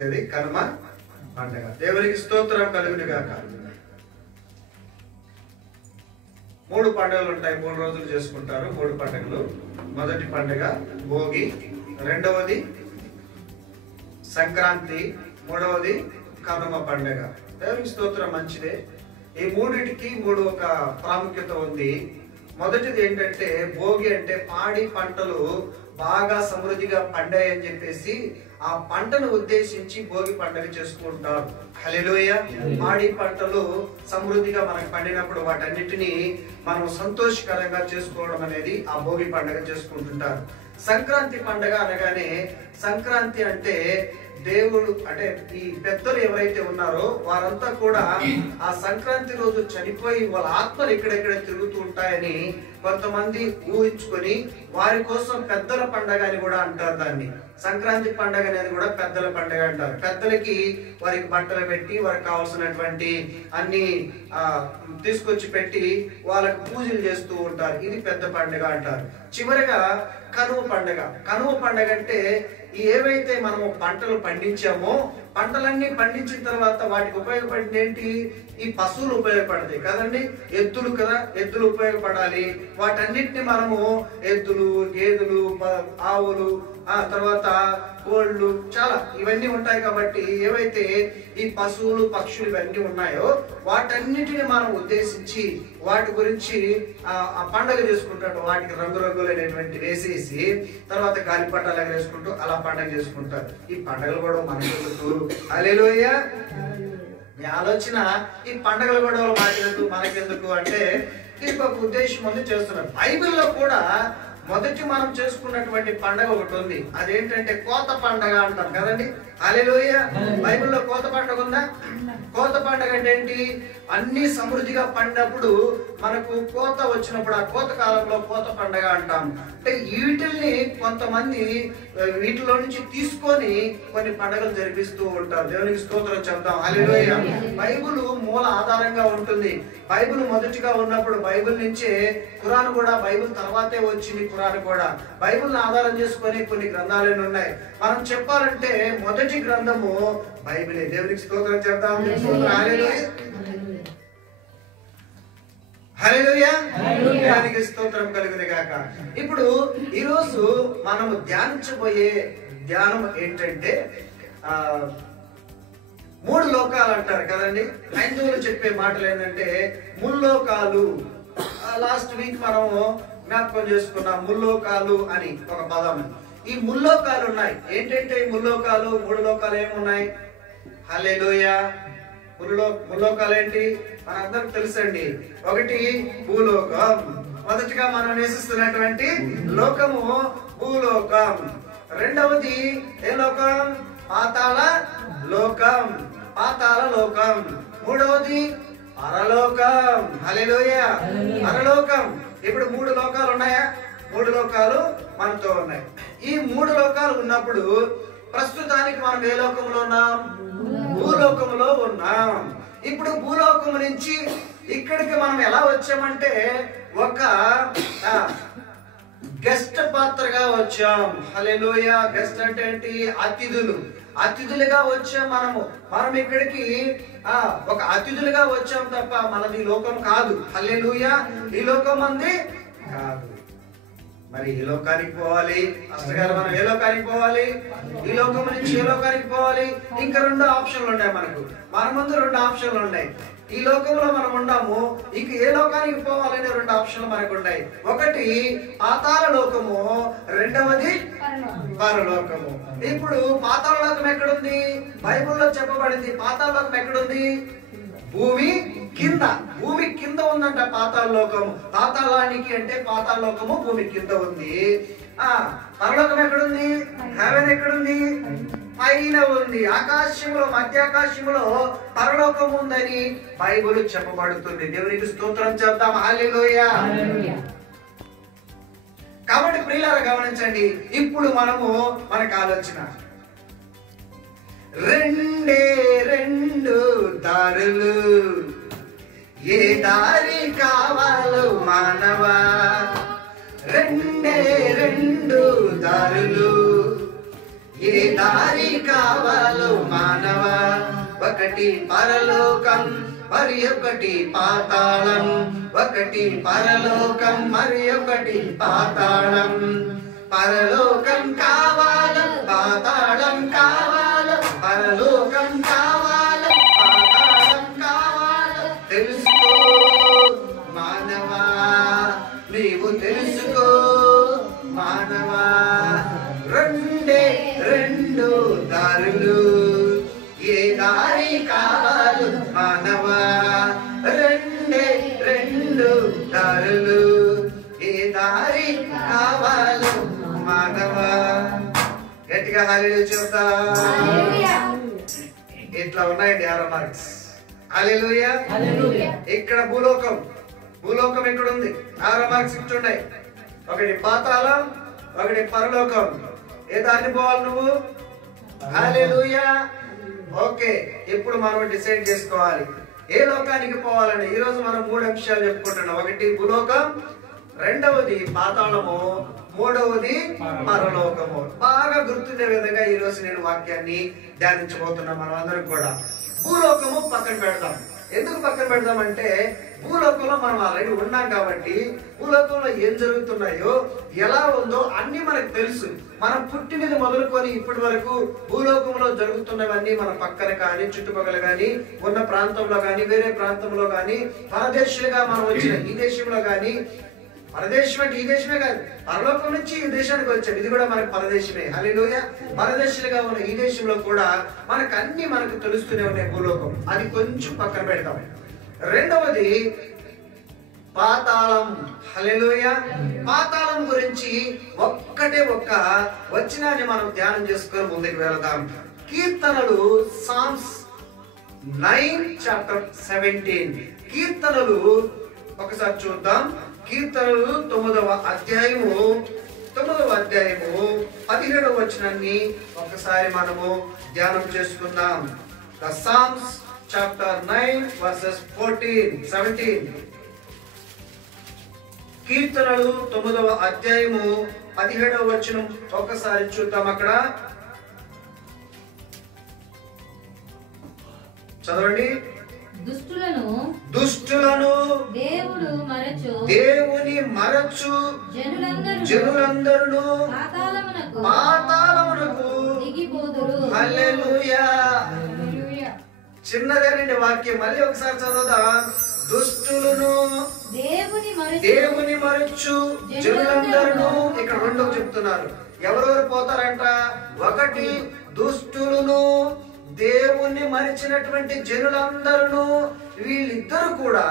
కనుమ పండగ. దేవునికి స్తోత్రం కలుగును గాక. 3 పండుగలు ఉంటాయి, 3 రోజులు చేసుకుంటారు. 3 పండుగలు. మొదటి పండుగ భోగి, రెండవది సంక్రాంతి, మూడవది కనుమ పండుగ. దేవునికి స్తోత్రం. మంచిదే. ఈ మూడింటికి ఒక ప్రాముఖ్యత ఉంది. మొదటిది ఏంటంటే భోగి అంటే పాడి పంటలు బాగా సమృద్ధిగా పండాయి అని చెప్పేసి ఆ పంటను ఉద్దేశించి భోగి పండుగ చేసుకుంటారు. హల్లెలూయా. పాడి పంటలు సమృద్ధిగా మనకు పండినప్పుడు వాటన్నిటిని మనం సంతోషకరంగా చేసుకోవడం అనేది ఆ భోగి పండుగ చేసుకుంటుంటారు. సంక్రాంతి పండుగ అనగానే, సంక్రాంతి అంటే దేవుడు అంటే ఈ పెద్దలు ఎవరైతే ఉన్నారో వారంతా కూడా ఆ సంక్రాంతి రోజు చనిపోయి వాళ్ళ ఆత్మలు ఎక్కడెక్కడ తిరుగుతూ ఉంటాయని కొంతమంది ఊహించుకొని వారి కోసం పెద్దల పండగ అని కూడా అంటారు. దాన్ని సంక్రాంతి పండగ అనేది కూడా పెద్దల పండగ అంటారు. పెద్దలకి వారికి బట్టలు పెట్టి వారికి కావాల్సినటువంటి అన్ని తీసుకొచ్చి పెట్టి వాళ్ళకి పూజలు చేస్తూ ఉంటారు. ఇది పెద్ద పండుగ అంటారు. చివరిగా కనుమ పండుగ. కనుమ పండుగ అంటే ఏవైతే మనము పంటలు పండించామో పంటలన్నీ పండించిన తర్వాత వాటికి ఉపయోగపడింది ఏంటి? ఈ పశువులు ఉపయోగపడతాయి కదండి. ఎద్దులు కదా, ఎద్దులు ఉపయోగపడాలి. వాటన్నిటిని మనము ఎద్దులు, గేదెలు, ఆవులు, ఆ తర్వాత కోళ్ళు, చాలా ఇవన్నీ ఉంటాయి. కాబట్టి ఏవైతే ఈ పశువులు, పక్షులు ఇవన్నీ ఉన్నాయో వాటన్నిటిని మనం ఉద్దేశించి వాటి గురించి ఆ పండుగ చేసుకుంటారు. వాటికి రంగురంగులైనటువంటి వేసేసి తర్వాత గాలిపటాలు ఎగరేసుకుంటూ అలా పండుగ చేసుకుంటారు. ఈ పండుగలు కూడా మనకెందుకు? హల్లెలూయా. మీ ఆలోచన ఈ పండుగల గొడవలు మనకెందుకు అంటే దీనికి ఒక ఉద్దేశం ఉంది, చేస్తున్నారు. బైబిల్లో కూడా మొదటి మనం చేసుకున్నటువంటి పండగ ఒకటి ఉంది. అదేంటంటే కోత పండగ అంటాం కదండి. హల్లెలూయా. బైబిల్లో కోత పండగ ఉందా? కోత పండగ అంటే ఏంటి? అన్ని సమృద్ధిగా పండినప్పుడు మనకు కోత వచ్చినప్పుడు ఆ కోత కాలంలో కోత పండగ అంటాం. అంటే వీటిల్ని కొంతమంది వీటిలో నుంచి తీసుకొని కొన్ని పండుగలు జరిపిస్తూ ఉంటారు. దేవునికి స్తోత్రం చెప్తాం. హల్లెలూయా. బైబిల్ మూల ఆధారంగా ఉంటుంది. బైబిల్ మొదటిగా ఉన్నప్పుడు బైబిల్ నుంచే ఖురాన్ కూడా, బైబిల్ తర్వాతే వచ్చింది ఖురాన్ కూడా. బైబిల్ ఆధారం చేసుకొని కొన్ని గ్రంథాలు ఉన్నాయి. మనం చెప్పాలంటే మొదటి గ్రంథము బైబిలే. దేవునికి స్తోత్రం చెప్తాం. హల్లెలూయా. దేవునికి స్తోత్రం కలుగును గాక. ఇప్పుడు ఈరోజు మనము ధ్యానించబోయే ధ్యానం ఏంటంటే 3 లోకాలు అంటారు కదండి. హైందవులు చెప్పే మాటలు ఏంటంటే ముల్లోకాలు. లాస్ట్ వీక్ మనము జ్ఞాపకం చేసుకున్నాం ముల్లోకాలు అని ఒక పదం. ఈ ముల్లోకాలు ఉన్నాయి. ఏంటంటే ఈ ముల్లోకాలు, 3 లోకాలు ఏమున్నాయి? హల్లెలూయా. ముల్లోకాలు ఏంటి? మనందరికి తెలుసండి. ఒకటి భూలోకం. మొదటిగా మనం నివసిస్తున్నటువంటి లోకము భూలోకం. రెండవది ఏ లోకం? పాతాళ లోకం. పాతాళ లోకం. మూడవది పరలోకం. హల్లెలూయా. పరలోకం. ఇప్పుడు 3 లోకాలు ఉన్నాయా? 3 లోకాలు మనతో ఉన్నాయి. ఈ 3 లోకాలు ఉన్నప్పుడు ప్రస్తుతానికి మనం ఏ లోకంలో ఉన్నాం? భూలోకంలో ఉన్నాం. ఇప్పుడు భూలోకం నుంచి ఇక్కడికి మనం ఎలా వచ్చామంటే ఒక గెస్ట్ పాత్రగా వచ్చాం. హల్లెలూయా. గెస్ట్ అంటే ఏంటి? అతిథులు. అతిథులుగా వచ్చాం. మనం ఇక్కడికి ఒక అతిథులుగా వచ్చాం తప్ప మనది లోకం కాదు. హల్లెలూయా. ఈ లోకం మంది కాదు. మరి ఈ లోకానికి పోవాలి అష్టగారు. మనం ఏ లోకానికి పోవాలి? ఈ లోకం నుంచి ఏ లోకానికి పోవాలి? ఇంకా 2 ఆప్షన్లు ఉన్నాయి మనకు. మన ముందు 2 ఆప్షన్లు ఉన్నాయి. ఈ లోకంలో మనం ఉన్నాము, ఇంక ఏ లోకానికి పోవాలనే 2 ఆప్షన్లు మనకు ఉన్నాయి. ఒకటి పాతాళ లోకము, రెండవది పరలోకము. ఇప్పుడు పాతాళ లోకం ఎక్కడుంది? బైబిల్లో చెప్పబడింది. పాతాళ లోకం ఎక్కడుంది? భూమి కింద. భూమి కింద ఉందంట పాతాళ లోకము. పాతాళానికి అంటే పాతాళ లోకము భూమి కింద ఉంది. పరలోకం ఎక్కడుంది? హెవెన్ ఎక్కడుంది? పైన ఉంది. ఆకాశంలో, మధ్యాకాశంలో పరలోకం ఉందని బైబిల్ చెప్పబడుతుంది. దేవునికి స్తోత్రం చెప్తాం. హల్లెలూయా. కాబట్టి ప్రియులారా గమనించండి. ఇప్పుడు మనకు ఆలోచన, 2 దారులు, ఏ దారి కావాలో మానవా? 2 దారులు, ఏ దారి కావాలో ఒకటి పరలోకం మరి ఒకటి పాతాళం, ఒకటి పరలోకం మరి ఒకటి పాతాళం. పరలోకం కావాల పాతాళం కావాల, పరలోకం కావాల పాతాళం కావాల. తెలుసుకో మానవా, నీవు తెలుసుకో మానవా, రెండే రెండు దారులు, ఏ దారి కావాలి మానవా, రెండే రెండు దారులు, ఏ దారి కావాలి మానవా. గట్టిగా హల్లెలూయా చెప్తా. ఇట్లా ఉన్నాయండి ఆరో మార్క్స్. హల్లెలూయా. ఇక్కడ భూలోకం, భూలోకం ఇక్కడ ఉంది. ఆరో మార్క్స్ ఇచ్చున్నాయి. ఒకటి పాతాళం, ఒకటి పరలోకం. ఏ దారిని పోవాలి నువ్వు? హల్లెలూయా. ఓకే, ఇప్పుడు మనం డిసైడ్ చేసుకోవాలి ఏ లోకానికి పోవాలని. ఈ రోజు మనం 3 అంశాలు చెప్పుకుంటున్నాం. ఒకటి భూలోకం, రెండవది పాతాళము, మూడవది పరలోకము. బాగా గుర్తుండే విధంగా ఈ రోజు నేను వాక్యాన్ని ధ్యానించబోతున్నా. మనం అందరం కూడా భూలోకము పక్కన పెడదాం. ఎందుకు పక్కన పెడదాం అంటే, భూలోకంలో మనం ఆల్రెడీ ఉన్నాం కాబట్టి భూలోకంలో ఏం జరుగుతున్నాయో ఎలా ఉందో అన్ని మనకు తెలుసు. మనం పుట్టినది మొదలుకొని ఇప్పటి వరకు భూలోకంలో జరుగుతున్నవన్నీ మన పక్కన కానీ చుట్టుపక్కల కానీ ఉన్న ప్రాంతంలో కానీ వేరే ప్రాంతంలో కానీ పరదేశులుగా మనం వచ్చిన ఈ దేశంలో కానీ, పరదేశం అంటే ఈ దేశమే కాదు, పరలోకం నుంచి ఈ దేశానికి వచ్చాం, ఇది కూడా మనకు పరదేశమే. హల్లెలూయా. పరదేశులుగా ఉన్న ఈ దేశంలో కూడా మనకు అన్ని మనకు తెలుస్తూనే ఉన్నాయి. భూలోకం అది కొంచెం పక్కన పెడతాం. రెండవది పాతాళం. హల్లెలూయా. పాతాళం గురించి ఒక్కటే ఒక్క వచనాన్ని మనం ధ్యానం చేసుకొని ముందుకు వెళదాం. కీర్తనలు, సామ్స్ 9:17. కీర్తనలు ఒకసారి చూద్దాం. కీర్తనలు 9వ అధ్యాయము 17వ వచనాన్ని ఒకసారి మనము ధ్యానం చేసుకుందాం. The Psalms chapter 9 verses 17. కీర్తనలు 9వ అధ్యాయము 17వ వచనం ఒకసారి చూద్దాం. అక్కడ చదవండి. దుష్టులను దేవుని మరచు జనులందరూ పాతాళమునకు హల్లెలూయా. చిన్నదేనండి వాక్యం, మళ్ళీ ఒకసారి చదువుదాం. దుష్టులను దేవుని మరచు జనులందరూ. ఇక్కడ రెండో చెప్తున్నారు. ఎవరెవరు పోతారంట? ఒకటి దుష్టులను, దేవుణ్ణి మరిచినటువంటి జనులందరూ. వీళ్ళిద్దరు కూడా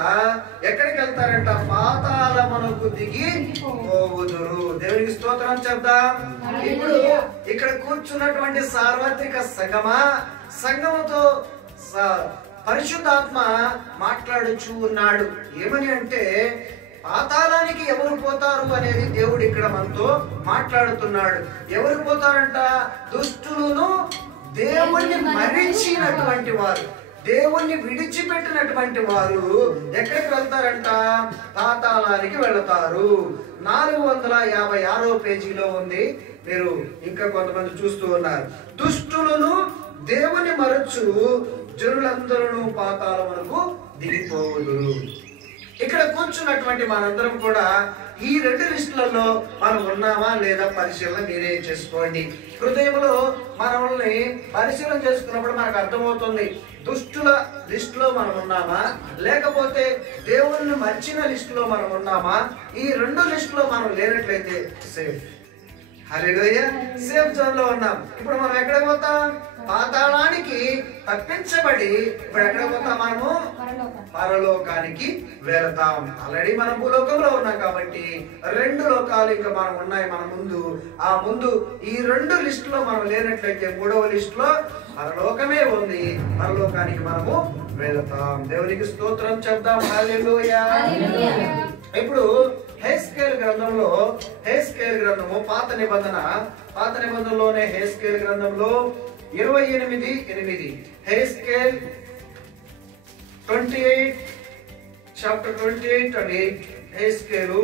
ఎక్కడికి వెళ్తారంట? పాతాళమునకు దిగి పోవుదురు. దేవునికి స్తోత్రం చెప్దాం. ఇప్పుడు ఇక్కడ కూర్చున్నటువంటి సార్వత్రిక సంగమా, సంగముతో పరిశుద్ధాత్మ మాట్లాడుచూ ఉన్నాడు. ఏమని అంటే, పాతాళానికి ఎవరు పోతారు అనేది దేవుడు ఇక్కడ మనతో మాట్లాడుతున్నాడు. ఎవరు పోతారంట? దుష్టులను, దేవుణ్ణి మరిచినటువంటి వారు, దేవుణ్ణి విడిచిపెట్టినటువంటి వారు ఎక్కడికి వెళ్తారంట? పాతాళానికి వెళతారు. 456వ పేజీలో ఉంది. మీరు ఇంకా కొంతమంది చూస్తూ ఉన్నారు. దుష్టులను దేవుని మరచు జనులందరూ పాతాళమునకు దిగిపోవుదురు. ఇక్కడ కూర్చున్నటువంటి మనందరం కూడా ఈ 2 లిస్టులలో మనం ఉన్నామా లేదా పరిశీలన మీరే చేసుకోండి. హృదయంలో మనల్ని పరిశీలన చేసుకున్నప్పుడు మనకు అర్థమవుతుంది, దుష్టుల లిస్టులో మనం ఉన్నామా లేకపోతే దేవుణ్ణి మర్చిన లిస్టులో మనం ఉన్నామా. ఈ 2 లిస్టులో మనం లేనట్లయితే సేఫ్. హల్లెలూయా. సేఫ్ జోన్ లో ఉన్నాం. ఇప్పుడు మనం ఎక్కడ పోతాం? పాతాళానికి తప్పించబడి ఇప్పుడు ఎక్కడ పోతాం? మనము పరలోకానికి వెళతాం. ఆల్రెడీ మనం భూలోకంలో ఉన్నాం కాబట్టి 2 లోకాలు ఇంకా మనం ఉన్నాయి మన ముందు. ఆ ముందు ఈ 2 లిస్టులో మనం లేనట్లయితే 3వ లిస్టులో పరలోకమే ఉంది. పరలోకానికి మనము వెళతాం. దేవునికి స్తోత్రం చెప్దాం. హల్లెలూయా. ఇప్పుడు హెస్కేల్ గ్రంథంలో, హెస్కేల్ గ్రంథము పాత నిబంధనలోనే హెస్కేల్ గ్రంథంలో 28:8 హెస్కేల్ 28 chapter 28 and 8 హెస్కేలు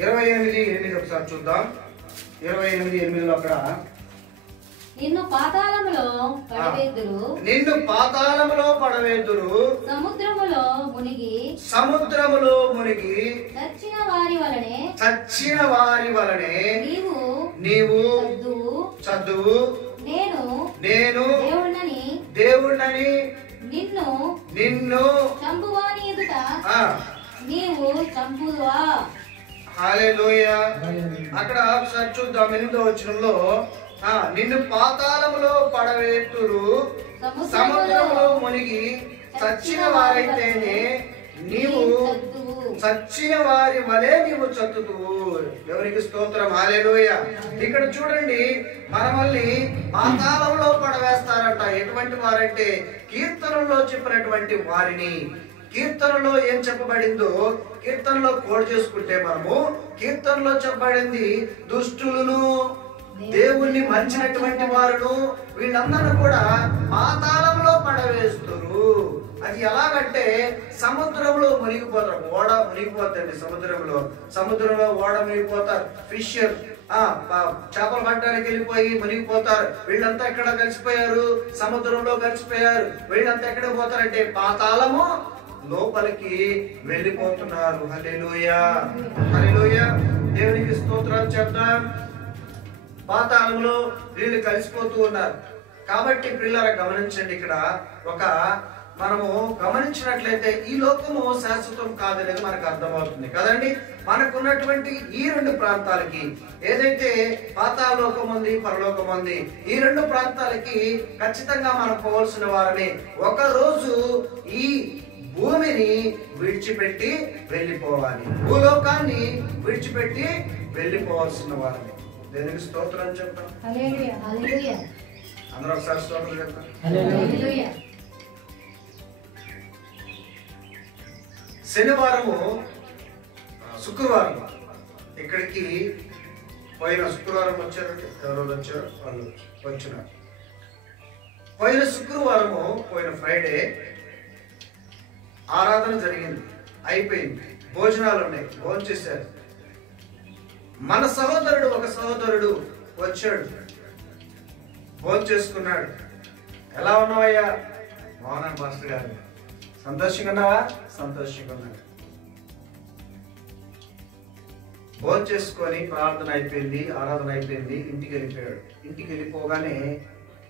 28:8 ఒకసారి చూద్దాం. 28:8 అక్కడ నిన్ను పాతాళములో పడవేద్దురు, నిన్ను పాతాళములో పడవేద్దురు, సముద్రములో మునిగి చచ్చిన వారి వలనే నీవు చదువు. నేను దేవుణ్ణని నిన్ను చంపువాని ఎదుట నీవు చంపుదువా. హల్లెలూయా. అక్కడ ఒకసారి చూద్దాం. 8వ వచనంలో నిన్ను పాతాళములో పడవేతురు, సముద్రములో మునిగి చచ్చిన వారైతేనే నీవు చచ్చిన వారి వలె నీవు చచ్చుదువు. దేవునికి స్తోత్రం. హల్లెలూయా. ఇక్కడ చూడండి, మనల్ని పాతాళంలో పడవేస్తారంట. ఎటువంటి వారంటే కీర్తనలో చెప్పినటువంటి వారిని. కీర్తనలో ఏం చెప్పబడిందో కీర్తనలో కోడ్ చేసుకుంటే మనము కీర్తనలో చెప్పబడింది దుష్టులను, దేవుణ్ణి మరిచినటువంటి వారును, వీళ్ళందరూ కూడా పాతాళంలో పడవేస్తారు. అది ఎలాగంటే సముద్రంలో మునిగిపోతారు. ఓడ మునిగిపోతుంది సముద్రంలో ఓడ మునిగిపోతారు. ఫిషర్ చేపలు పట్టడానికి వెళ్ళిపోయి మునిగిపోతారు. వీళ్ళంతా ఎక్కడ కలిసిపోయారు? సముద్రంలో కలిసిపోయారు. వీళ్ళంతా ఎక్కడ పోతారంటే పాతాళము లోపలికి వెళ్ళిపోతున్నారు. హల్లెలూయా, హల్లెలూయా. దేవునికి స్తోత్రాలు చెప్తాం. పాతాళంలో వీళ్ళు కలిసిపోతూ ఉన్నారు. కాబట్టి పిల్లల గమనించండి, ఇక్కడ మనము గమనించినట్లయితే ఈ లోకము శాశ్వతం కాదనేది మనకు అర్థమవుతుంది కదండి. మనకున్నటువంటి ఈ 2 ప్రాంతాలకి, ఏదైతే పాతాళలోకం ఉంది, పరలోకం ఉంది, ఈ 2 ప్రాంతాలకి ఖచ్చితంగా మనం పోవాల్సిన వారమే. ఒక రోజు ఈ భూమిని విడిచిపెట్టి వెళ్ళిపోవాలి, భూలోకాన్ని విడిచిపెట్టి వెళ్ళిపోవాల్సిన వారమే. దేనికి స్తోత్రం చెప్తాం. అందరూ ఒకసారి స్తోత్రం చెప్తాం. శుక్రవారం ఇక్కడికి పోయిన శుక్రవారం వచ్చారంటే ఎవరో వచ్చారు, వాళ్ళు వచ్చినారు. పోయిన శుక్రవారము, పోయిన ఫ్రైడే ఆరాధన జరిగింది, అయిపోయింది. భోజనాలు ఉన్నాయి, భోజనం చేశారు. మన ఒక సహోదరుడు వచ్చాడు, భోజనం చేసుకున్నాడు. ఎలా ఉన్నావయ్యా? బాగున్నాను మాస్టర్ గారు. సంతోషంగా ఉన్నావా? సంతోషంగా ఉన్నాడు. భోజనం చేసుకొని ప్రార్థన అయిపోయింది, ఆరాధన అయిపోయింది, ఇంటికి వెళ్ళిపోయాడు. ఇంటికి వెళ్ళిపోగానే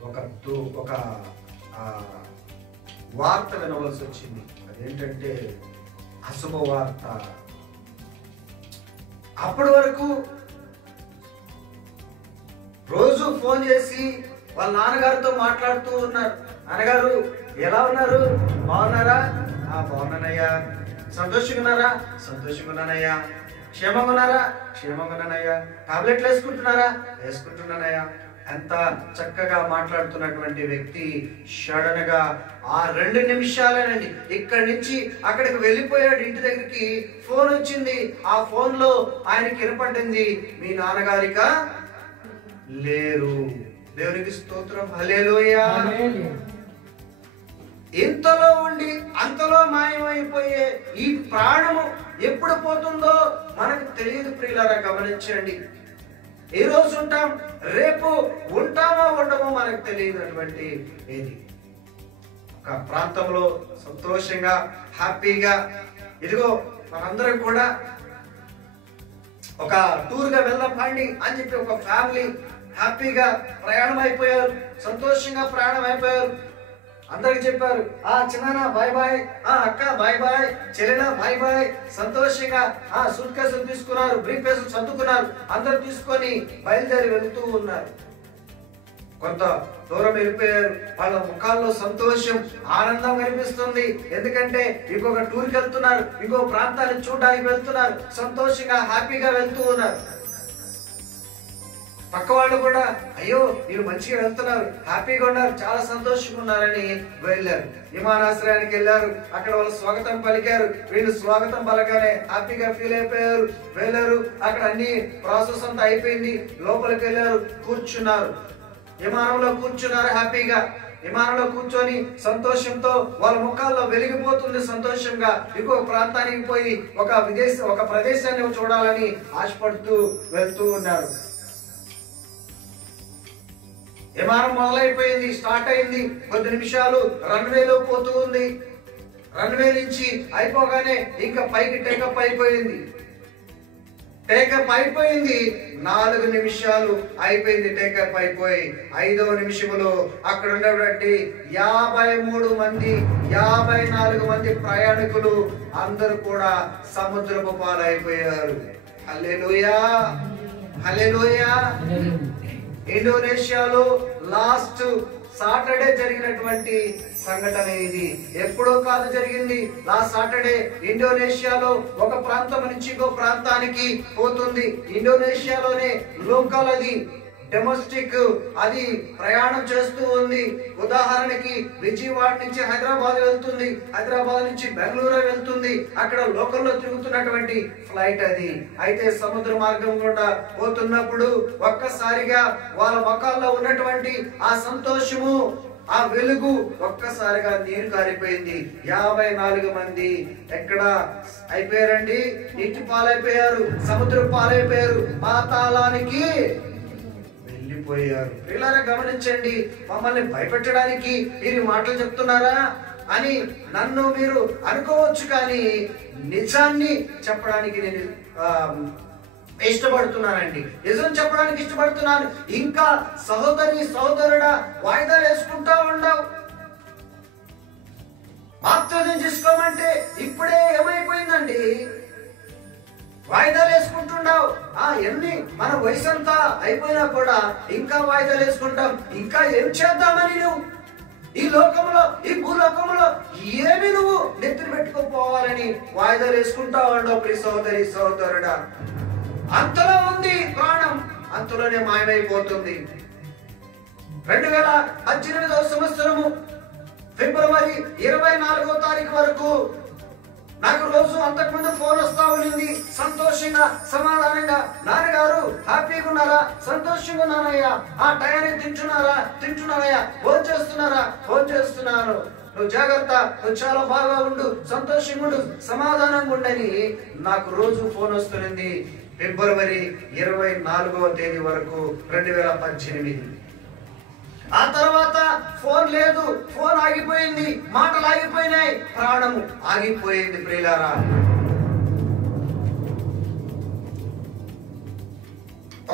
ఒక వార్త వినవలసి వచ్చింది. అదేంటంటే అశుభ వార్త. అప్పటి వరకు రోజు ఫోన్ చేసి వాళ్ళ నాన్నగారితో మాట్లాడుతూ ఉన్నారు. నాన్నగారు ఎలా ఉన్నారు? బాగున్నారా? బాగున్నానయ్యా. సంతోషంగా ఉన్నారా? సంతోషంగా ఉన్నానయ్యా. క్షేమంగా ఉన్నారా? క్షేమంగా ఉన్నానయ్యా. టాబ్లెట్లు వేసుకుంటున్నారా? వేసుకుంటున్నానయ్యా. ఎంత చక్కగా మాట్లాడుతున్నటువంటి వ్యక్తి సడన్ గా ఆ 2 నిమిషాలేనండి ఇక్కడి నుంచి అక్కడికి వెళ్ళిపోయాడు. ఇంటి దగ్గరికి ఫోన్ వచ్చింది. ఆ ఫోన్ లో ఆయనకి వినపడింది, మీ నాన్నగారిక లేరు. దేవునికి స్తోత్రం. హల్లెలూయా. ఇంతలో ఉండి అంతలో మాయమైపోయే ఈ ప్రాణము ఎప్పుడు పోతుందో మనకు తెలియదు. ప్రియులారా గమనించండి, ఈ రోజు ఉంటాం, రేపు ఉంటామో ఉండమో మనకు తెలియనటువంటి ఏది. ఒక ప్రాంతంలో సంతోషంగా హ్యాపీగా, ఇదిగో మనందరం కూడా ఒక టూర్ గా వెళ్దాం పండి అని చెప్పి ఒక ఫ్యామిలీ హ్యాపీగా ప్రయాణం అయిపోయారు, సంతోషంగా ప్రయాణం అయిపోయారు. అందరికి చెప్పారు, చిన్న బాయ్ బాయ్, అక్క బాయ్ బాయ్, చెల్లెల బాయ్ బాయ్. సంతోషంగా సూట్ కేసులు తీసుకున్నారు, బ్రీఫ్ కేసులు సర్దుకున్నారు. అందరు తీసుకొని బయలుదేరి వెళుతూ ఉన్నారు. కొంత దూరం వెళ్ళిపోయారు. వాళ్ళ ముఖాల్లో సంతోషం, ఆనందం కనిపిస్తుంది. ఎందుకంటే ఇంకొక టూర్కి వెళ్తున్నారు, ఇంకో ప్రాంతాన్ని చూడడానికి వెళ్తున్నారు, సంతోషంగా హ్యాపీగా వెళ్తూ ఉన్నారు. పక్క వాళ్ళు కూడా, అయ్యో వీళ్ళు మంచిగా వెళ్తున్నారు, హ్యాపీగా ఉన్నారు, చాలా సంతోషంగా ఉన్నారని వెళ్ళారు. విమానాశ్రయానికి వెళ్ళారు. అక్కడ వాళ్ళు స్వాగతం పలికారు. వీళ్ళు స్వాగతం పలకగానే హ్యాపీగా ఫీల్ అయిపోయారు, వెళ్ళారు. అక్కడ అన్ని ప్రాసెస్ అంతా అయిపోయింది. లోపలికి వెళ్ళారు, కూర్చున్నారు, విమానంలో కూర్చున్నారు హ్యాపీగా. విమానంలో కూర్చొని సంతోషంతో వాళ్ళ ముఖాల్లో వెలిగిపోతుంది సంతోషంగా ఇంకొక ప్రాంతానికి పోయి ఒక ప్రదేశాన్ని చూడాలని ఆశపడుతూ వెళ్తూ ఉన్నారు. విమానం మొదలైపోయింది, స్టార్ట్ అయింది. కొద్ది నిమిషాలు రన్వేలో పోతూ ఉంది. రన్వే నుంచి అయిపోగానే ఇంకా పైకి టేకప్ అయిపోయింది. టేకప్ అయిపోయింది. 4 నిమిషాలు అయిపోయింది టేకప్ అయిపోయి. 5వ నిమిషంలో అక్కడ ఉన్నటువంటి 53 మంది 54 మంది ప్రయాణికులు అందరూ కూడా సముద్రపు పాలైపోయారు. హల్లెలూయా, హల్లెలూయా. ఇండోనేషియాలో లాస్ట్ సాటర్డే జరిగినటువంటి సంఘటన ఇది. ఎప్పుడో కాదు జరిగింది. లాస్ట్ సాటర్డే ఇండోనేషియాలో ఒక ప్రాంతం నుంచి ఇంకో ప్రాంతానికి పోతుంది. ఇండోనేషియాలోనే లోకల్, అది డొమెస్టిక్, అది ప్రయాణం చేస్తూ ఉంది. ఉదాహరణకి విజయవాడ నుంచి హైదరాబాద్ వెళ్తుంది, హైదరాబాద్ నుంచి బెంగళూరు వెళ్తుంది. అక్కడ లోకల్లో తిరుగుతున్నటువంటి ఫ్లైట్ అది. అయితే సముద్ర మార్గం గుండా పోతున్నప్పుడు ఒక్కసారిగా వాళ్ళ ముఖాల్లో ఉన్నటువంటి ఆ సంతోషము, ఆ వెలుగు ఒక్కసారిగా నీరు కారిపోయింది. 54 మంది ఎక్కడ అయిపోయారండి? నీటి పాలైపోయారు, సముద్ర పాలైపోయారు, పాతాళానికి వెళ్ళిపోయారు. పిల్లరా గమనించండి, మమ్మల్ని భయపెట్టడానికి మీరు మాటలు చెప్తున్నారా అని నన్ను మీరు అనుకోవచ్చు, కానీ నిజాన్ని చెప్పడానికి నేను ఇష్టపడుతున్నానండి. నిజం చెప్పడానికి ఇష్టపడుతున్నాను. ఇంకా సహోదరి సహోదరుడా, వాయిదాలు వేసుకుంటా ఉండవు. బాప్తిజం తీసుకోమంటే ఇప్పుడే ఏమైపోయిందండి? వాయిదాలు వేసుకుంటున్నావు. ఎన్ని మన వయసు అంతా అయిపోయినా కూడా ఇంకా వాయిదాలు వేసుకుంటాం. ఇంకా ఏం చేద్దామని నువ్వు ఈ లోకంలో, ఈ భూలోకంలో ఏమి నువ్వు నెత్తిన పెట్టుకోపోవాలని వాయిదాలు వేసుకుంటా ఉండవు. ప్రియ సహోదరి సహోదరుడా, అంతలో ఉంది ప్రాణం, అంతలోనే మాయమైపోతుంది. 2018వ సంవత్సరము ఫిబ్రవరి 24వ తారీఖు వరకు నాకు రోజు అంతకుముందు ఫోన్ వస్తా ఉంది. సంతోషంగా సమాధానంగా, నాన్నగారు హ్యాపీగా ఉన్నారా? సంతోషంగా ఉన్నానయ్యా. ఆ టయానికి తింటున్నారయ్యా, భోజనం చేస్తున్నారా? భోజనం చేస్తున్నారు. నువ్వు జాగ్రత్త, నువ్వు చాలా బాగా ఉండు, సంతోషంగా ఉండు, సమాధానంగా ఉండని నాకు రోజు ఫోన్ వస్తుంది. ఫిబ్రవరి 24వ తేదీ వరకు 2018. ఆ తర్వాత ఫోన్ లేదు, ఫోన్ ఆగిపోయింది, మాటలు ఆగిపోయినాయి, ప్రాణము ఆగిపోయింది. ప్రియులారా,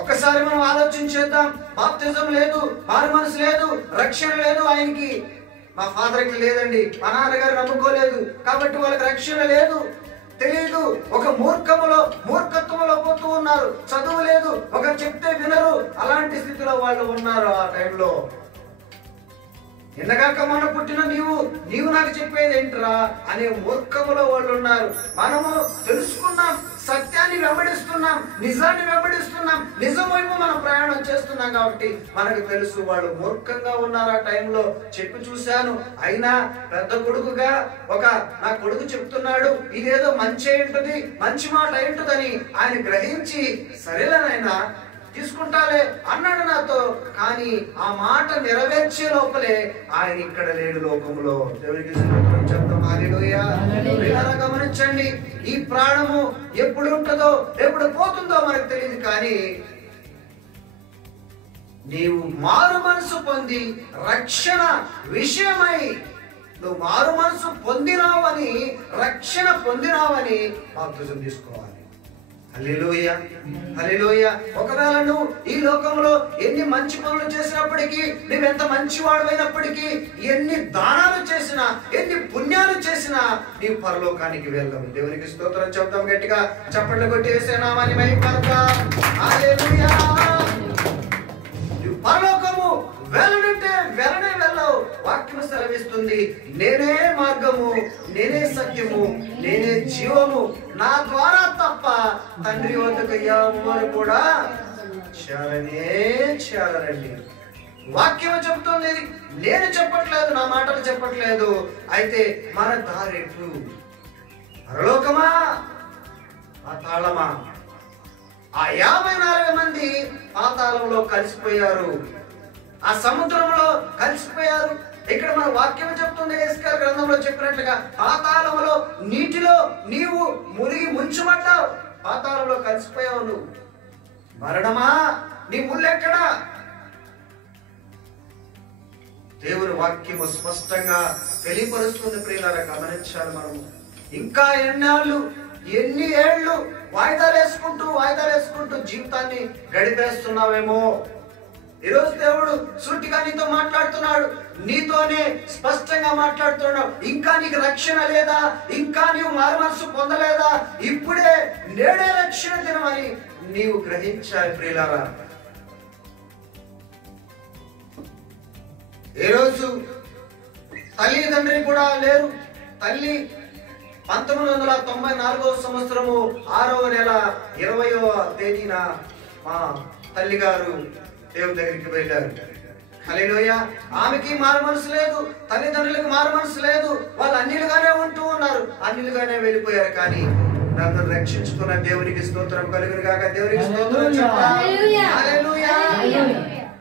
ఒక్కసారి మనం ఆలోచించేద్దాం. బాప్తిజం లేదు, మారు మనసు లేదు, రక్షణ లేదు ఆయనకి. మా ఫాదర్కి లేదండి, మా నాన్నగారు నమ్ముకోలేదు కాబట్టి వాళ్ళకి రక్షణ లేదు, తెలియదు. ఒక మూర్ఖత్వంలో పోతూ ఉన్నారు. చదువు లేదు, ఒక చెప్తే వినరు. అలాంటి స్థితిలో వాళ్ళు ఉన్నారు. ఆ టైంలో ఎంతగాక మన పుట్టిన నీవు నాకు చెప్పేది ఏంట్రా అనే మూర్ఖములో వాళ్ళు ఉన్నారు. మనము తెలుసుకున్నాం, సత్యాన్ని వెంబడిస్తున్నాం, నిజాన్ని వెంబడిస్తున్నాం, నిజం వైపు మనం ప్రయాణం చేస్తున్నాం కాబట్టి మనకు తెలుసు వాళ్ళు మూర్ఖంగా ఉన్నారు. ఆ టైంలో చెప్పి చూశాను. అయినా పెద్ద కొడుకుగా నా కొడుకు చెప్తున్నాడు, ఇదేదో మంచి అయింటుంది, మంచి మాట అయింటుందని ఆయన గ్రహించి సరేలేనైనా తీసుకుంటాలే అన్నాడు నాతో. కానీ ఆ మాట నెరవేర్చే లోపలే ఆయన ఇక్కడ లేడు లోకంలో. దేవునికి చెప్తాం. హల్లెలూయా. గమనించండి, ఈ ప్రాణము ఎప్పుడు ఉంటుందో ఎప్పుడు పోతుందో మనకు తెలియదు. కానీ నీవు మారు మనసు పొంది రక్షణ విషయమై నువ్వు మారు మనసు పొందినావని, రక్షణ పొందినావని బాప్తిజం తీసుకోవాలి. హల్లెలూయా, హల్లెలూయా. ఒకవేళ నువ్వు ఈ లోకంలో ఎన్ని మంచి పనులు చేసినప్పటికీ, నువ్వెంత మంచివాడమైనప్పటికీ, ఎన్ని దానాలు చేసినా, ఎన్ని పుణ్యాలు చేసినా నీవు పరలోకానికి వెళ్ళవు. దేవునికి స్తోత్రం చెప్తాం. గట్టిగా చప్పట్లు కొట్టి యేసు నామాన్ని మహిమపరచుదాం. హల్లెలూయా. నువ్వు పరలోకము వెళ్ళనంటే వెళ్ళనే వెళ్ళవు. వాక్యం సెలవిస్తుంది, నేనే మార్గము, నేనే సత్యము, నేనే జీవము, నా ద్వారా తప్ప తండ్రి వద్దకు ఎవరు కూడా చేరరండి. వాక్యం చెప్తుంది. నేను చెప్పట్లేదు, నా మాటలు చెప్పట్లేదు. అయితే మన దారెట్లు పరలోకమా పాతాళమా? ఆ 54 మంది పాతాళంలో కలిసిపోయారు, ఆ సముద్రంలో కలిసిపోయారు. ఇక్కడ మన వాక్యం చెప్తుంది ఎస్కేల్ గ్రంథంలో చెప్పినట్లుగా పాతాళంలో నీటిలో నీవు మునిగి ముంచబడ్డావు, పాతాళంలో కలిసిపోయావు నువ్వు. మరణమా నీ ముల్లెక్కడా? దేవుని వాక్యము స్పష్టంగా తెలియపరుస్తుంది. ప్రియులారా గమనించాలి మనము. ఇంకా ఎన్ని ఏళ్ళు వాయిదాలు వేసుకుంటూ జీవితాన్ని గడిపేస్తున్నావేమో. ఈరోజు దేవుడు సూటిగా నీతో మాట్లాడుతున్నాడు, నీతోనే స్పష్టంగా మాట్లాడుతున్నాడు. ఇంకా నీకు రక్షణ లేదా? ఇంకా నీవు మారుమనసు పొందలేదా? ఇప్పుడే నేడే రక్షణ దినమని నీవు గ్రహించాలి ప్రియులారా. ఏ రోజు తల్లిదండ్రి కూడా లేరు. తల్లి 1994 సంవత్సరము 6వ నెల 20వ తేదీన మా తల్లి గారు దేవుని దగ్గరికి వెళ్ళారు. హల్లెలూయా. ఆమెకి మారు మనసు లేదు, తల్లిదండ్రులకు మారు మనసు లేదు. వాళ్ళు అన్నిలుగానే ఉంటూ ఉన్నారు, అన్నిలుగానే వెళ్ళిపోయారు. కానీ నన్ను రక్షించుకున్న దేవునికి స్తోత్రం కలుగును గాక. దేవునికి స్తోత్రం చెప్పాలి. హల్లెలూయా.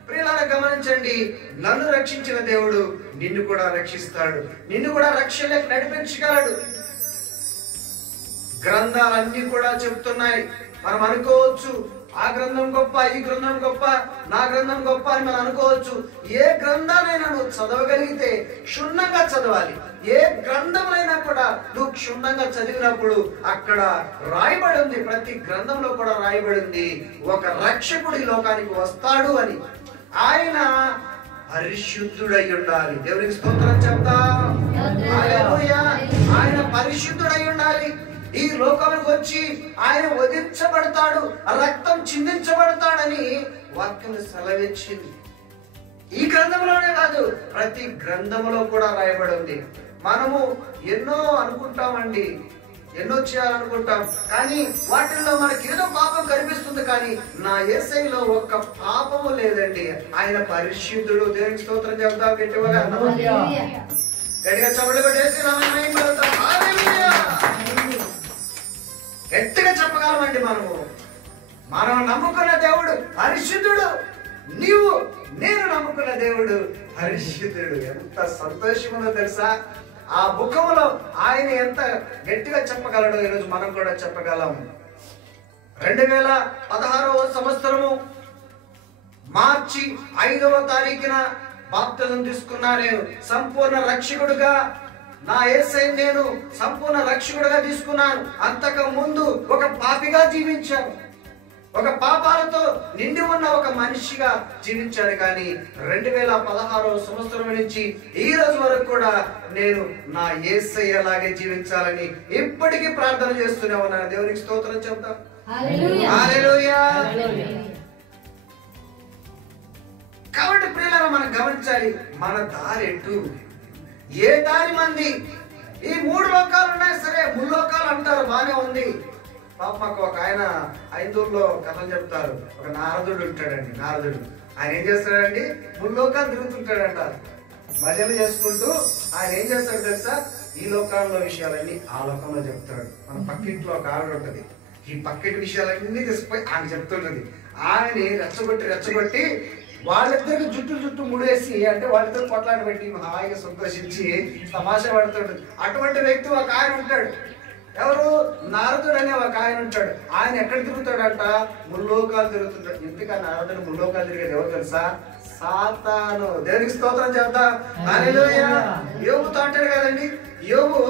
ప్రియులారా గమనించండి, నన్ను రక్షించిన దేవుడు నిన్ను కూడా రక్షిస్తాడు, నిన్ను కూడా రక్షణలోకి నడిపించగలడు. గ్రంథాలన్నీ కూడా చెప్తున్నాయి. మనం అనుకోవచ్చు ఆ గ్రంథం గొప్ప, ఈ గ్రంథం గొప్ప, నా గ్రంథం గొప్ప అని మనం అనుకోవచ్చు. ఏ గ్రంథాలైనా నువ్వు చదవగలిగితే క్షుణ్ణంగా చదవాలి. ఏ గ్రంథంలో కూడా నువ్వు క్షుణ్ణంగా చదివినప్పుడు అక్కడ రాయబడి ఉంది, ప్రతి గ్రంథంలో కూడా రాయబడి ఉంది, ఒక రక్షకుడు ఈ లోకానికి వస్తాడు అని. ఆయన పరిశుద్ధుడై ఉండాలి. దేవునికి స్తోత్రం చెప్తాం. హల్లెలూయా. ఆయన పరిశుద్ధుడై ఉండాలి. ఈ లోకానికి వచ్చి ఆయన వధించబడతాడు, రక్తం చిందించబడతాడని వాక్యం సెలవిచ్చింది. ఈ గ్రంథంలోనే కాదు, ప్రతి గ్రంథంలో కూడా రాయబడి ఉంది. మనము ఎన్నో అనుకుంటామండి, ఎన్నో చేయాలనుకుంటాం, కానీ వాటిల్లో మనకి ఏదో పాపం కనిపిస్తుంది. కానీ నా యేసయ్యలో ఒక్క పాపము లేదండి. ఆయన పరిశుద్ధుడు. దేవునికి స్తోత్రం చెప్తాం. గట్టిగా చవళ్ళు కొట్టేసి గట్టిగా చెప్పగలమండి. మనం నమ్ముకున్న దేవుడు పరిశుద్ధుడు. నేను నమ్ముకున్న దేవుడు పరిశుద్ధుడు. ఎంత సంతోషముందో తెలుసా? ఆ ముఖంలో ఆయన ఎంత గట్టిగా చెప్పగలడో ఈరోజు మనం కూడా చెప్పగలం. 2016వ సంవత్సరము మార్చి 5వ తారీఖున బాప్తిజం తీసుకున్నా. నేను సంపూర్ణ రక్షకుడుగా, నా యేసయ్య నేను సంపూర్ణ రక్షకుడుగా తీసుకున్నాను. అంతకు ముందు ఒక పాపిగా జీవించాను, ఒక పాపాలతో నిండి ఉన్న ఒక మనిషిగా జీవించాను. కానీ 2016వ సంవత్సరం నుంచి ఈ రోజు వరకు కూడా నేను నా యేసయ్య లాగే జీవించాలని ఇప్పటికీ ప్రార్థన చేస్తూనే ఉన్నాను. దేవునికి స్తోత్రం చెప్తాం. హల్లెలూయా. కాబట్టి ప్రియులారా మనం గమనించాలి, మన దారి ఎటు, ఏ దారి మంది. ఈ 3 లోకాలు ఉన్నాయి, సరే ముల్లోకాలు అంటారు, బానే ఉంది. పాప మాకు ఒక ఆయన ఐదూరులో కథలు చెప్తారు. ఒక నారదుడు ఉంటాడండి. నారదుడు ఆయన ఏం చేస్తాడండి, ముల్లోకాలు తిరుగుతుంటాడంట, భజనలు చేసుకుంటూ. ఆయన ఏం చేస్తాడు తెలుసా? ఈ లోకాల్లో విషయాలన్నీ ఆ లోకంలో చెప్తాడు. మన పక్కింట్లో ఒక ఆవిడ ఉంటది, ఈ పక్కింటి విషయాలన్నీ తీసుకుపోయి ఆయన చెప్తుంటది. ఆయన్ని రెచ్చగొట్టి వాళ్ళిద్దరికి జుట్టు ముడేసి, అంటే వాళ్ళిద్దరు కొట్లాట పెట్టి హాయిగా సంతోషించి తమాషా పడుతుంటది. అటువంటి వ్యక్తి ఒక ఆయన ఉంటాడు. ఎవరు? నారదుడు అనే ఒక ఆయన ఉంటాడు. ఆయన ఎక్కడ తిరుగుతాడంట? ముల్లోకాలు తిరుగుతుంటాడు. ఇంతగా నారదుడు ముల్లోకాలు తిరిగేది ఎవరు తెలుసా? సాతాను. దేవునికి స్తోత్రం చెప్తా. హల్లెలూయా. యోబుతో అంటాడు కదండి, యోబు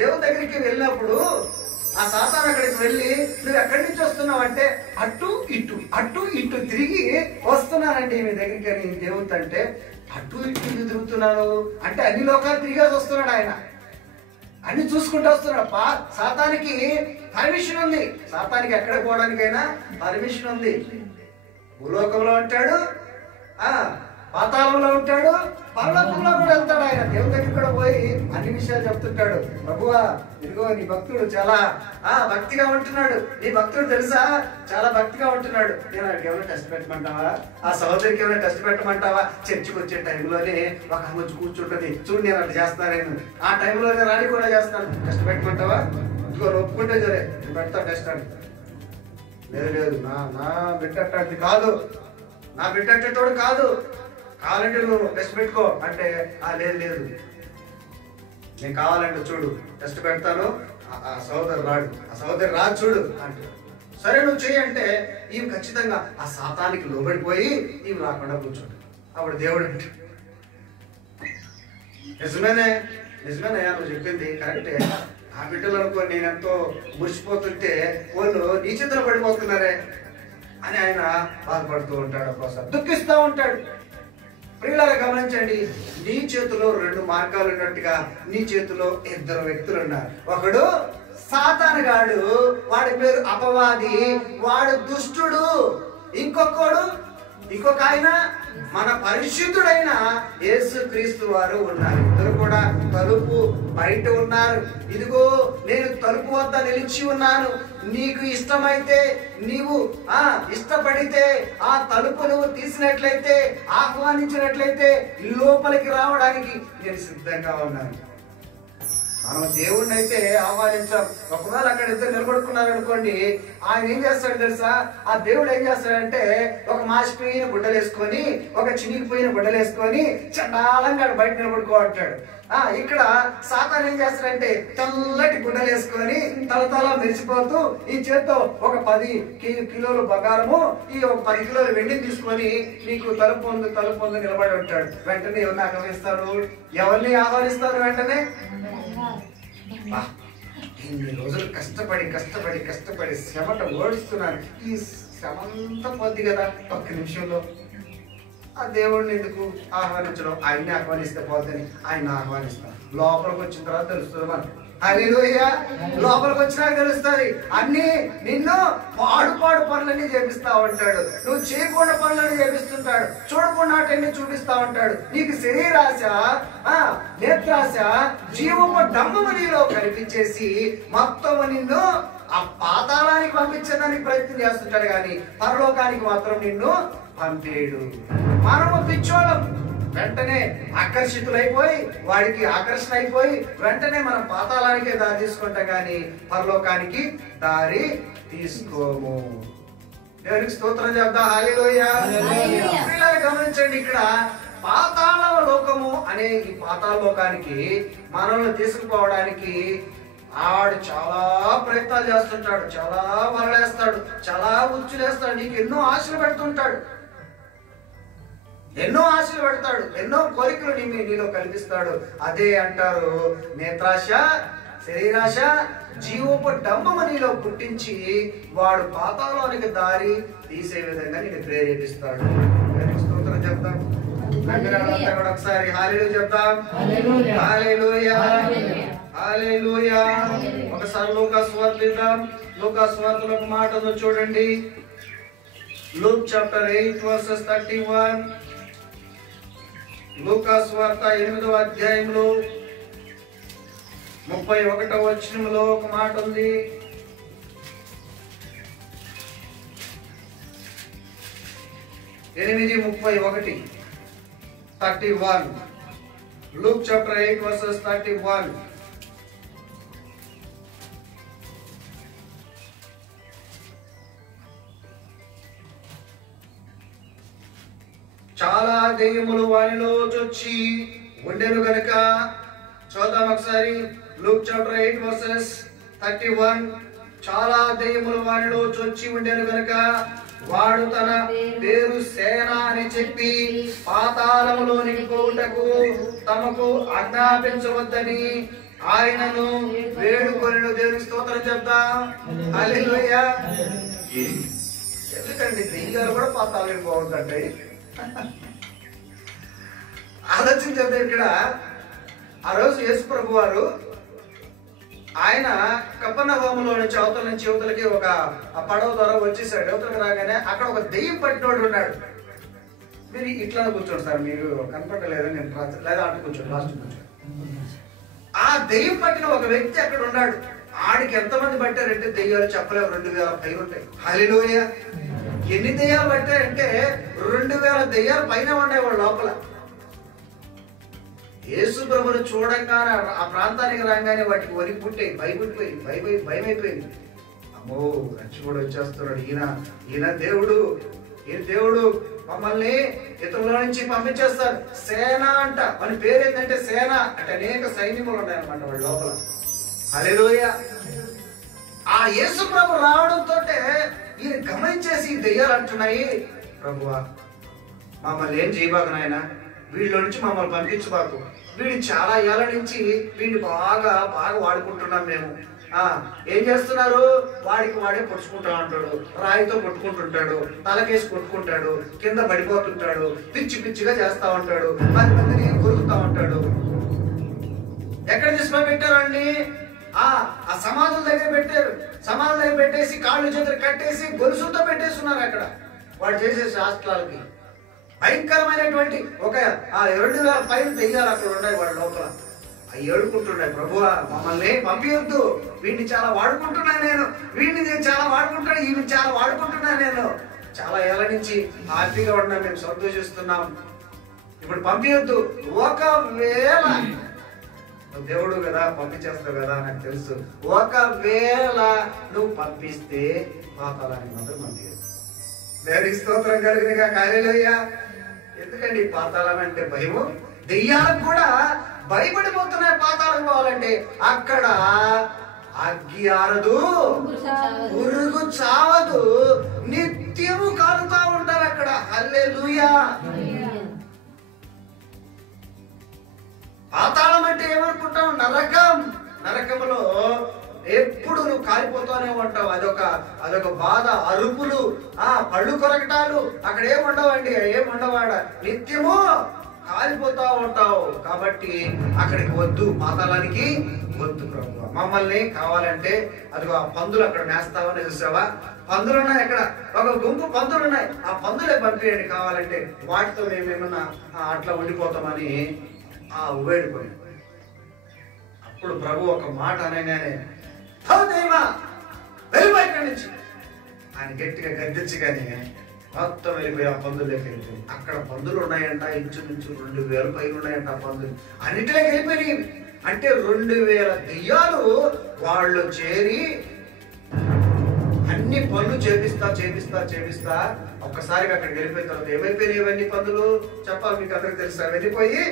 దేవుని దగ్గరికి వెళ్ళినప్పుడు ఆ సాతాను అక్కడికి వెళ్ళి, నువ్వు ఎక్కడి నుంచి వస్తున్నావు అంటే, అటు ఇటు తిరిగి వస్తున్నానండి మీ దగ్గరికి అని దేవుడు అంటే, అటు ఇటు తిరుగుతున్నాను అంటే అన్ని లోకాలు తిరిగేసి వస్తున్నాడు ఆయన, అన్ని చూసుకుంటూ వస్తున్నాడు. సాతానికి పర్మిషన్ ఉంది. సాతానికి ఎక్కడ పోవడానికైనా పర్మిషన్ ఉంది. భూలోకంలో ఉంటాడు, పాతాళంలో ఉంటాడు, పరలోకంలో కూడా వెళ్తాడు. ఆయన దేవుని దగ్గర కూడా పోయి అన్ని విషయాలు చెప్తుంటాడు. ప్రభువా, ఇదిగో నీ భక్తుడు చాలా భక్తిగా ఉంటున్నాడు, నీ భక్తుడు తెలుసా చాలా భక్తిగా ఉంటున్నాడు. నేను ఆయనకి ఏమైనా టెస్ట్ పెట్టమంటావా? ఆ సహోదరికి ఏమైనా టెస్ట్ పెట్టమంటావా? చర్చికి వచ్చే టైంలోనే ఒక వచ్చి కూర్చుంటది, చూడు నేను అట్లా చేస్తాను, నేను ఆ టైంలోనే రాని కూడా చేస్తాను, టెస్ట్ పెట్టమంటావా? ఇదిగో ఒప్పుకుంటే సరే నేను పెడతా టెస్ట్ అని. లేదు నా బిడ్డ అట్లాంటిది కాదు, నా బిడ్డ అట్టేటోడు కాదు. కావాలంటే నువ్వు టెస్ట్ పెట్టుకో అంటే, లేదు లేదు నేను కావాలంటే చూడు టెస్ట్ పెడతాను, ఆ సహోదరు రాడు చూడు అంటే, సరే నువ్వు చెయ్యి అంటే ఈమె ఖచ్చితంగా ఆ శాతానికి లోబడిపోయి ఈమె రాకుండా కూర్చోండి. అప్పుడు దేవుడు అంటే, నిజమేనయ్యా నువ్వు చెప్పింది కరెక్టే, ఆ బిడ్డలు అనుకో నేను ఎంతో మురిసిపోతుంటే వాళ్ళు నీ చేతిలో పడిపోతున్నారే అని ఆయన బాధపడుతూ ఉంటాడు, ఒక్కోసారి దుఃఖిస్తూ ఉంటాడు. ప్రియులారా గమనించండి, నీ చేతిలో 2 మార్గాలు ఉన్నట్టుగా నీ చేతిలో 2 వ్యక్తులు ఉన్నారు. ఒకడు సాతానుగాడు, వాడి పేరు అపవాది, వాడు దుష్టుడు. ఇంకొక ఆయన మన పరిశుద్ధుడైన యేసుక్రీస్తు వారు ఉన్నారు. ఇద్దరు కూడా తలుపు బయట ఉన్నారు. ఇదిగో నేను తలుపు వద్ద నిలిచి ఉన్నాను, నీకు ఇష్టమైతే నీవు ఇష్టపడితే ఆ తలుపు నువ్వు తీసినట్లయితే, ఆహ్వానించినట్లయితే లోపలికి రావడానికి నేను సిద్ధంగా ఉన్నాను. మనం దేవుడిని అయితే ఆహ్వానించాం. ఒకవేళ అక్కడ ఇద్దరు నిలబడుకున్నారు అనుకోండి, ఆయన ఏం చేస్తాడు తెలుసా? ఆ దేవుడు ఏం చేస్తాడంటే ఒక మాసిపోయిన గుడ్డలు వేసుకొని, ఒక చినిగిపోయిన గుడ్డలు వేసుకొని చండాలంగా బయట నిలబడుకోమంటాడు. ఇక్కడ సాతాను ఏం చేస్తాడంటే తెల్లటి గుడ్డలు వేసుకొని తల మెరిసిపోతూ ఈ చేత్తో ఒక 10 కిలోలు బంగారము, ఈ ఒక 10 కిలోలు వెండిని తీసుకొని నీకు తలుపు పొందు నిలబడి ఉంటాడు. వెంటనే ఎవరిని ఆహ్వానిస్తారు? వెంటనే ఇన్ని రోజులు కష్టపడి శ్రమట ఓడిస్తున్నాను, ఈ శ్రమంతా పోద్ది కదా ఒక్క నిమిషంలో. ఆ దేవుడిని ఎందుకు ఆహ్వానించడం? ఆయన్ని ఆహ్వానిస్తే పోద్దని ఆయన ఆహ్వానిస్తాం. లోపలికి వచ్చిన తర్వాత తెలుస్తుంది మనకు. హల్లెలూయా! లోపలికి వచ్చినాక తెలుస్తుంది. అన్ని నిన్ను పాడు పనులన్నీ చేపిస్తా ఉంటాడు, నువ్వు చేయకుండా పనులన్నీ చేపిస్తుంటాడు, చూడకుండా అటన్నీ చూపిస్తా ఉంటాడు. నీకు శరీరాశ, నేత్రాశ, జీవము డమ్మము నీలో కనిపించేసి మొత్తం నిన్ను ఆ పాతాళానికి పంపించడానికి ప్రయత్నం చేస్తుంటాడు, కానీ పరలోకానికి మాత్రం నిన్ను పంపేడు. మనము పిచ్చోళం, వెంటనే ఆకర్షితులైపోయి వాడికి ఆకర్షణ అయిపోయి వెంటనే మనం పాతాళానికే దారి తీసుకుంటాం, కానీ పరలోకానికి దారి తీసుకోము. దేవునికి స్తోత్రం చెప్దాం. హల్లెలూయా! గమనించండి, ఇక్కడ పాతాళ లోకము అనే ఈ పాతాళ లోకానికి మనల్ని తీసుకుపోవడానికి ఆడు చాలా ప్రయత్నాలు చేస్తుంటాడు, చాలా వరలేస్తాడు, చాలా ఉచ్చులేస్తాడు, నీకు ఎన్నో ఆశలు పెడుతుంటాడు, ఎన్నో కోరికలు నీలో కల్పిస్తాడు. అదే అంటారు నేత్రాశ, శరీరాశ, జీవపు డంబము నీలో పుట్టించి వాడు పాతాళానికి దారి తీసే విధంగా నేను ప్రేరేపిస్తాడు. స్తోత్రం చెప్తాం. ఒకసారి హల్లెలూయా చెప్తాం. హల్లెలూయా, హల్లెలూయా. ఒకసారి లూకాసు వార్త చూద్దాం. లూకాసు వార్తలో ఒక మాట ఉందో చూడండి. Luke chapter 8 versus 31. లూకాసు వార్త 8వ అధ్యాయంలో 31వ వచనంలో ఒక మాట ఉంది. Luke chapter 8 verses 31. చాలా దెయ్యములు వారిలో చొచ్చి ఉండెను గనుక, చూద్దాం ఒకసారి. Luke chapter 8 verses 31. చాలా దెయ్యములు వారిలో చొచ్చి ఉండెను గనుక వాడు తన పేరు సేన అని చెప్పి పాతాళములోనికి పోవుటకు తమకు ఆజ్ఞాపించవద్దని ఆయనను వేడుకొనెను. దేవునికి స్తోత్రం చెప్తాం. హల్లెలూయా. ఎందుకండి దెయ్యాలు కూడా పాతాళానికి పోవద్దండి? ఆలోచించండి. ఇక్కడ ఆ రోజు యేసు ప్రభు వారు ఆయన కపెర్నహూములో నుంచి అవతల నుంచి యువతలకి ఒక పడవ ద్వారా వచ్చేసాడు. యువతలకు రాగానే అక్కడ ఒక దెయ్యం పట్టినోడు ఉన్నాడు. మీరు ఇట్లా కూర్చోండి సార్, మీరు కనపడలేదు, నేను లేదా అటు కూర్చోండి, లాస్ట్ కూర్చోండి. ఆ దెయ్యం పట్టిన ఒక వ్యక్తి అక్కడ ఉన్నాడు. ఆడికి ఎంతమంది పట్టారంటే దెయ్యాలు చెప్పలేవు, 2000 పైన ఉంటాయి. హల్లెలూయా. ఎన్ని దెయ్యాలు పట్టాయంటే 2000 దెయ్యాలు పైన ఉండేవాడు లోపల. యేసు ప్రభువును చూడంగానే ఆ ప్రాంతానికి రాగానే వాటికి వరి పుట్టాయి, భయం అయిపోయింది. అమ్మో రక్షకుడు వచ్చేస్తున్నాడు, ఈయన దేవుడు ఈ దేవుడు మమ్మల్ని ఇతరుల నుంచి పంపించేస్తారు. సేన అంట, మన పేరు ఏంటంటే సేన అంటే అనేక సైన్యములు ఉన్నాయన్నమాట వాళ్ళ లోపల. హల్లెలూయా. ఆ యేసు ప్రభు రావడంతో ఈయన గమనించేసి దెయ్యాలు అంటున్నాయి, ప్రభువా మమ్మల్ని ఏం చేయబాకు నాయన, వీళ్ళ నుంచి మమ్మల్ని పంపించబాకు. వీడు చాలా ఏళ్ళ నుంచి వీడిని బాగా వాడుకుంటున్నాం మేము. ఏం చేస్తున్నారు, వాడికి వాడే పొడుచుకుంటా ఉంటాడు, రాయితో కొట్టుకుంటుంటాడు, తలకేసి కొట్టుకుంటాడు, కింద పడిపోతుంటాడు, పిచ్చి పిచ్చిగా చేస్తా ఉంటాడు, 10 మందిని కొరుకుతా ఉంటాడు. ఎక్కడ తీసుకొని పెట్టారండి? ఆ సమాధుల దగ్గర పెట్టారు. సమాధుల దగ్గర పెట్టేసి కాళ్ళు చేతులు కట్టేసి గొలుసుతో పెట్టేస్తున్నారు అక్కడ వాడు చేసే శాస్త్రాలకి. భయంకరమైనటువంటి ఒక 2000 పైన దెయ్యాలు అక్కడ ఉన్నాయి వాళ్ళ లోపల. అవి ఏడుకుంటున్నాయి, ప్రభువా మమ్మల్ని పంపించొద్దు, వీడిని చాలా వాడుకుంటున్నా నేను, వీడిని నేను చాలా వాడుకుంటున్నా, ఈయన చాలా వాడుకుంటున్నా నేను, చాలా ఏళ్ళ నుంచి హ్యాపీగా ఉన్నాం, మేము సంతోషిస్తున్నాం, ఇప్పుడు పంపించొద్దు. ఒకవేళ నువ్వు దేవుడు కదా పంపించేస్తావు కదా నాకు తెలుసు, ఒకవేళ నువ్వు పంపిస్తే పాతాళానికి మాత్రం పంపించదు. దేవునికి స్తోత్రం కలిగినగా. హల్లెలూయా. ఎందుకండి పాతాళం అంటే భయము? దెయ్యాలకు కూడా భయపడిపోతున్నాయి పాతాళం పోవాలంటే. అక్కడ అగ్గి ఆరదు, పురుగు చావదు, నిత్యము కాలుతా ఉంటారు అక్కడ. హల్లెలూయా. పాతాళం అంటే ఏమనుకుంటాం? నరకం. నరకములో ఎప్పుడు నువ్వు కాలిపోతానే ఉంటావు. అదొక బాధ, అరుపులు, పళ్ళు కొరకటాలు, అక్కడ ఏముండవండి, ఏముండవాడ, నిత్యము కాలిపోతా ఉంటావు. కాబట్టి అక్కడికి వద్దు, పాతాళానికి వద్దు ప్రభు. మమ్మల్ని కావాలంటే అదిగో ఆ పందులు అక్కడ మేస్తావని చూసావా, పందులు ఉన్నాయి అక్కడ, ఒక గుంపు పందులు ఉన్నాయి, ఆ పందులే పంపియండి కావాలంటే, వాటితో మేమేమన్నా అట్లా ఉండిపోతామని వేడిపోయి. అప్పుడు ప్రభు ఒక మాట అనగానే వెళ్ళిపోయి ఇక్కడి నుంచి ఆయన గట్టిగా గద్దించగానే మొత్తం వెళ్ళిపోయి ఆ పందుల్లోకి వెళ్ళిపోయి. అక్కడ పందులు ఉన్నాయంట, ఇంచుమించు 2000 పైన ఉన్నాయంట ఆ పందులు, అన్నిటిలోకి వెళ్ళిపోయి. అంటే 2000 దెయ్యాలు వాళ్ళు చేరి అన్ని పనులు చేపిస్తా ఒక్కసారిగా అక్కడికి వెళ్ళిపోయిన తర్వాత ఏమైపోయినాయి ఇవన్నీ పందులు చెప్పాలి మీకు అందరికి తెలుసా? వెళ్ళిపోయి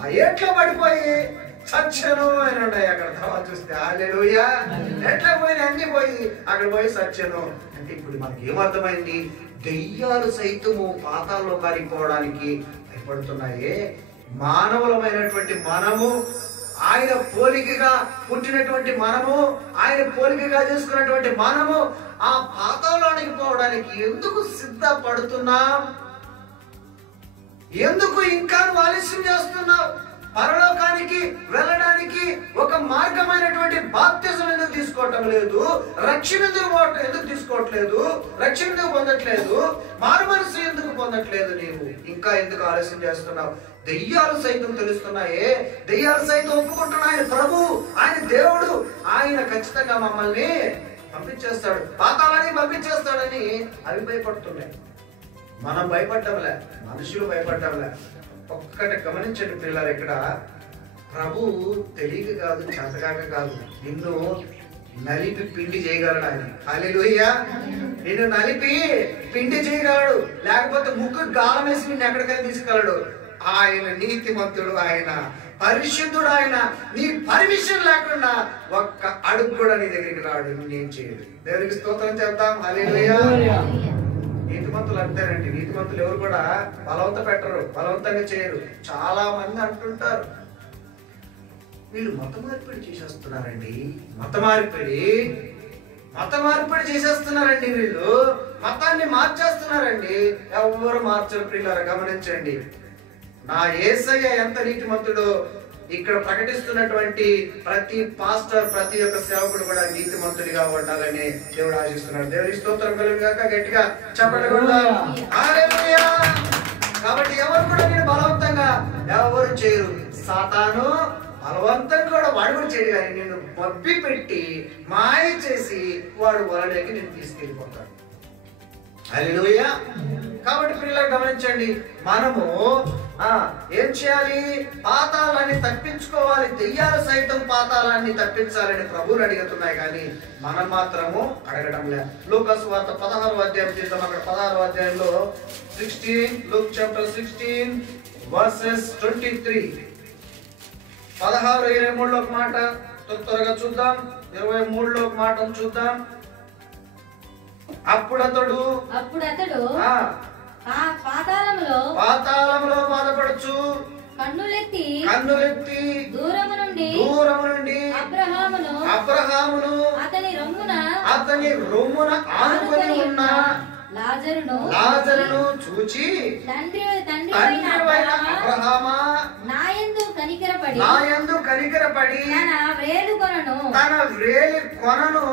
ఆ ఏట్లో పడిపోయి సత్యను అని ఉన్నాయి అక్కడ. తర్వాత చూస్తే హల్లెలూయా, ఎట్లా పోయినా అన్ని పోయి అక్కడ పోయి సత్యను అంటే. ఇప్పుడు మనకి ఏమర్థమైంది? దెయ్యాలు సైతము పాతాల్లో కాలిపోవడానికి భయపడుతున్నాయే. మానవులమైనటువంటి మనము, ఆయన పోలికగా పుట్టినటువంటి మనము, ఆయన పోలికగా చేసుకున్నటువంటి మనము ఆ పాతాళానికి పోవడానికి ఎందుకు సిద్ధపడుతున్నాం? ఎందుకు ఇంకా ఆలస్యం చేస్తున్నావు? పరలోకానికి వెళ్ళడానికి ఒక మార్గమైనటువంటి బాప్తిజం ఎందుకు తీసుకోవటం లేదు? రక్షణ ఎందుకు తీసుకోవట్లేదు? రక్షణ ఎందుకు పొందట్లేదు? మారుమనసు ఎందుకు పొందట్లేదు? నీవు ఇంకా ఎందుకు ఆలస్యం చేస్తున్నావు? దెయ్యాలు సైతం తెలుస్తున్నాయే, దెయ్యాలు సైతం ఒప్పుకుంటున్నా ఆయన ప్రభు, ఆయన దేవుడు, ఆయన ఖచ్చితంగా మమ్మల్ని పంపించేస్తాడు, పాతాళాన్ని పంపించేస్తాడని అవి భయపడుతున్నాయి. మనం భయపడ్డంలే, మనుషులు భయపడ్డంలే. ఒక్కటి గమనించండి పిల్లలు, ఇక్కడ ప్రభు తెలియక కాదు, చేతగాక కాదు, నిన్ను నలిపి పిండి చేయగలడు ఆయన. హల్లెలూయా. నిన్ను నలిపి పిండి చేయగలడు, లేకపోతే ముక్కు గాలం వేసి నిన్ను ఎక్కడికైనా తీసుకెళ్ళడు. ఆయన నీతిమంతుడు, ఆయన పరిశుద్ధుడు, ఆయన నీ పర్మిషన్ లేకుండా ఒక్క అడుగు కూడా నీ దగ్గరికి రాడు, నువ్వేం చేయడు. దేవునికి స్తోత్రం చెప్తాం. హల్లెలూయా. నీతిమంతులు అంతేనండి. నీతిమంతులు ఎవరు కూడా బలవంత పెట్టరు, బలవంతంగా చేయరు. చాలా మంది అంటుంటారు వీళ్ళు మత మార్పిడి చేసేస్తున్నారండి, మత మార్పిడి చేసేస్తున్నారండి, వీళ్ళు మతాన్ని మార్చేస్తున్నారండి. ఎవరు మార్చరు పిల్లలు. గమనించండి, నా యేసయ్య ఎంత నీతిమంతుడో ఇక్కడ ప్రకటిస్తున్నటువంటి ప్రతి పాస్టర్, ప్రతి ఒక్క సేవకుడు కూడా నీతిమంతుడిగా ఉండాలని దేవుడు ఆశిస్తున్నాడు. దేవుడి స్తోత్రం కలుగుగాక. గట్టిగా చెప్పండి. హల్లెలూయా. కాబట్టి ఎవరు కూడా నేను బలవంతంగా ఎవరు చేయరు. సాతాను బలవంతంగా కూడా వాడు కూడా చేయడు, కానీ నిన్ను మబ్బి పెట్టి మాయ చేసి వాడు వలలోకి నేను తీసుకెళ్ళిపోతాడు. హల్లెలూయా. కాబట్టి పిల్లలు గమనించండి, మనము ఏం చేయాలి? పాతాళాన్ని తప్పించుకోవాలి. దెయ్యాలు సైతం పాతాళాన్ని తప్పించాలని ప్రభువుని అడుగుతున్నాయి, కానీ మనం మాత్రము అడగడం లేదు. లూకా సువార్త 16వ అధ్యాయం తీద్దాం. అక్కడ 16వ అధ్యాయంలో 16, లూక్ చాప్టర్ 16 వర్సెస్ 23, 16, 23లో ఒక మాట త్వరగా చూద్దాం. 23లో ఒక మాటను చూద్దాం. అప్పుడు అతడు పాతాళములో బాధపడుచు కన్నులెత్తి దూరము నుండి అబ్రహామును అతని రొమ్మున ఆనుకొని ఉన్న లాజరును చూచి, తండ్రివైన అబ్రహామా, నాయందు కనికరపడి తన వ్రేలి కొనను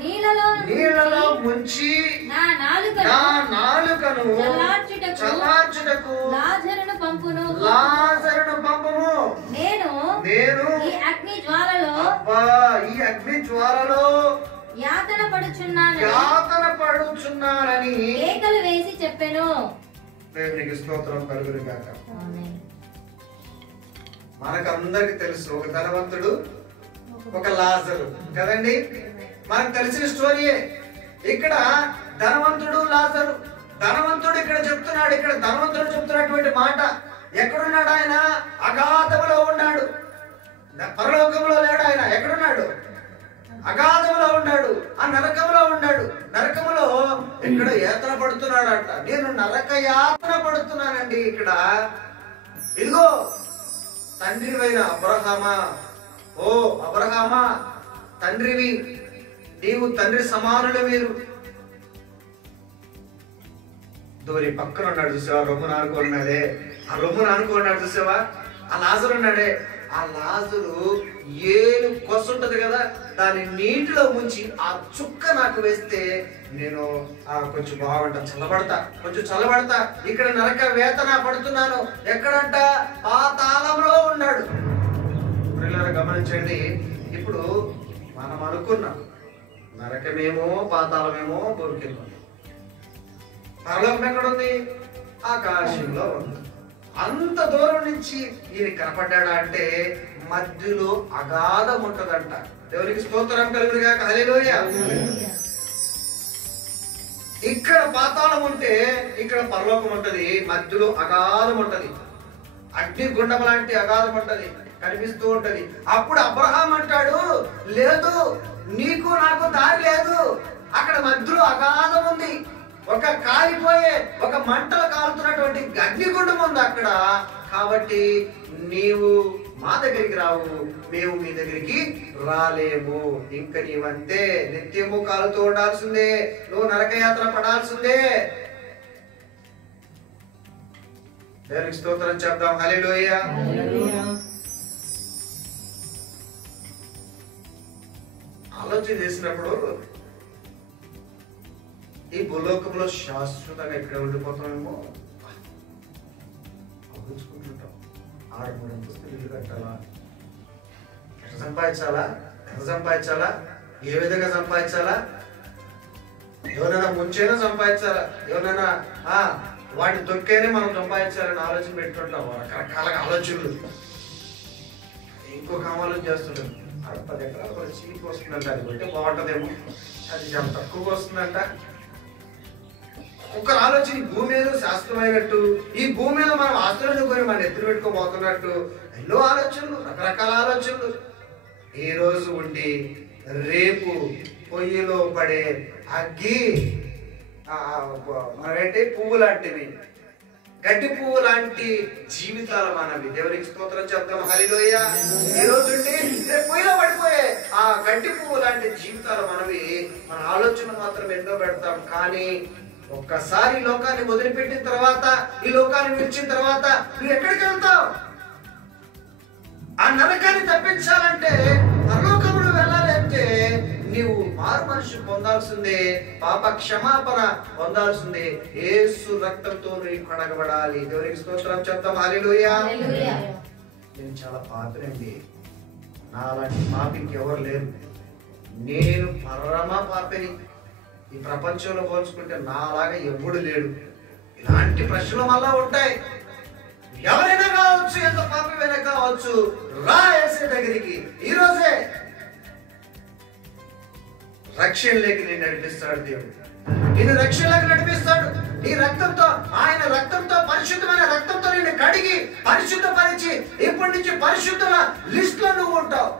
నీళ్లలో ముంచి నా నాలుకను చల్లార్చుటకు లాజరును పంపుము. నేను ఈ అగ్ని జ్వాలలో యాతన పడుచున్నానని కేకలు వేసి చెప్పెను. దేవునికి స్తోత్రం కలుగును గాక. మనకందరికి తెలుసు, ఒక ధనవంతుడు, ఒక లాజరు కదండి. మనకు తెలిసిన స్టోరీయే. ఇక్కడ ధనవంతుడు, లాజరు. ధనవంతుడు ఇక్కడ చెప్తున్నాడు, ఇక్కడ ధనవంతుడు చెప్తున్నటువంటి మాట, ఎక్కడున్నాడు ఆయన? అగాధములో ఉన్నాడు, పరలోకంలో లేడు ఆయన. ఎక్కడున్నాడు? అగాధములో ఉన్నాడు, ఆ నరకంలో ఉన్నాడు. నరకములో ఇక్కడ యాతన పడుతున్నాడు అంట. నేను నరక యాతన పడుతున్నానండి ఇక్కడ. ఇదిగో తండ్రివైన అబ్రహామా, ఓ అబ్రహామా, తండ్రివి నీవు, తండ్రి సమానులు మీరు. దూరి పక్కన ఉన్నాడు చూసావా? రొమ్మును ఆనుకున్నాడే, ఆ రొమ్మును ఆనుకున్నాడు చూసావా? ఆ లాజరు ఉన్నాడే, ఆ లాజరు ఏలు కొస్తుంటది కదా, దాన్ని నీటిలో ముంచి ఆ చుక్క నాకు వేస్తే నేను కొంచెం బాగుంటా, కొంచెం చల్లబడతా. ఇక్కడ నరక వేతన పడుతున్నాను. ఎక్కడంట? పాతాళంలో ఉన్నాడు. పిల్లలు గమనించండి, ఇప్పుడు మనం అనుకున్నాం నరకమేమో పాతాళమేమో దొరికింది. పరలోకం ఎక్కడుంది? ఆకాశంలో ఉంది. అంత దూరం నుంచి ఈయన కనపడ్డా అంటే మధ్యలో అగాధం ఉంటదంట. దేవునికి స్తోత్రం కలుగును గాక. హల్లెలూయా. ఇక్కడ పాతాళం ఉంటే ఇక్కడ పరలోకం ఉంటది, మధ్యలో అగాధం ఉంటది. అగ్ని గుండం లాంటి అగాధం ఉంటది, కనిపిస్తూ ఉంటది. అప్పుడు అబ్రహాం అంటాడు, లేదు, నీకు నాకు దారి లేదు, అక్కడ మధ్యలో అగాధం ఉంది. ఒక కాలిపోయే, ఒక మంటలు కాలుతున్నటువంటి అగ్నిగుండం ఉంది అక్కడ. కాబట్టి నీవు మా దగ్గరికి రావు, మేము మీ దగ్గరికి రాలేము. ఇంక నీవంతే, నిత్యము కాలుతూ ఉండాల్సిందే, నువ్వు నరకయాత్ర పడాల్సిందే. దేవునికి స్తోత్రం చెప్దాం. హల్లెలూయా. ఆలోచన చేసినప్పుడు ఈ భూలోకంలో శాశ్వతంగా ఇక్కడ ఉండిపోతామేమో ఆలోచుకుంటుంటాం. 6-3 అంతస్తులు ఇల్లు కట్టాలా, ఎట్లా సంపాదించాలా, ఎంత సంపాదించాలా, ఏ విధంగా సంపాదించాలా, ఎవరైనా ముంచైనా సంపాదించాలా, ఎవరైనా వాటిని తొక్కేనే మనం సంపాదించాలని ఆలోచన పెట్టుకుంటాం. రకరకాల ఆలోచనలు. ఇంకొక ఆలోచన చేస్తుంటాం, 10 ఎకరాల చీలికి వస్తుందంట, అది కొంటే బాగుంటుందేమో, అది చాలా తక్కువగా వస్తుందంట. ఒక ఆలోచన, భూమి మీద శాశ్వతమైనట్టు, ఈ భూమి మీద మనం ఆస్తులను కొని మన ఎత్తులు పెట్టుకోబోతున్నట్టు ఎన్నో ఆలోచనలు, రకరకాల ఆలోచనలు. ఈ రోజు ఉండి రేపు పొయ్యిలో పడే అగ్గి, మనకంటే పువ్వు లాంటివి, గడ్డి పువ్వు లాంటి జీవితాలు మనవి. దేవునికి స్తోత్రం చెప్తాం. హల్లెలూయా. ఈ రోజు రేపు పొయ్యిలో పడిపోయే ఆ గడ్డి పువ్వు లాంటి జీవితాలు మనవి. మన ఆలోచన మాత్రం ఎన్నో పెడతాం, కానీ ఒక్కసారి ఈ లోకాన్ని వదిలిపెట్టిన తర్వాత, ఈ లోకాన్ని విడిచిన తర్వాత నువ్వు ఎక్కడికి వెళ్తావు? ఆ నరకాన్ని తప్పించాలంటే, పరలోకమును వెళ్ళాలి అంటే నీవు మారు మనిషి పొందాల్సిందే, పాప క్షమాపణ పొందాల్సిందే. యేసు రక్తంతో నువ్వు కడగబడాలి. దేవునికి స్తోత్రం చెప్తాం. హల్లెలూయా. నేను చాలా పాపినండి, నాలాంటి పాపి ఇంకెవరు లేరు, నేను పరమ పాపిని. ఈ ప్రపంచంలో పోల్చుకుంటే నాలాగా ఎవ్వడు లేడు. ఇలాంటి ప్రశ్నలు మళ్ళా ఉంటాయి. ఎవరైనా కావచ్చు, ఎంత పాపమైనా కావచ్చు, రా యేసే దగ్గరికి. ఈ రోజే రక్షణలోకి నేను నడిపిస్తాడు దేవుడు. నిన్ను రక్షణలోకి నడిపిస్తాడు. నీ రక్తంతో, ఆయన రక్తంతో, పరిశుద్ధమైన రక్తంతో నిన్ను కడిగి పరిశుద్ధపరిచి ఇప్పటి నుంచి పరిశుద్ధుల లిస్ట్ లో నువ్వు ఉంటావు.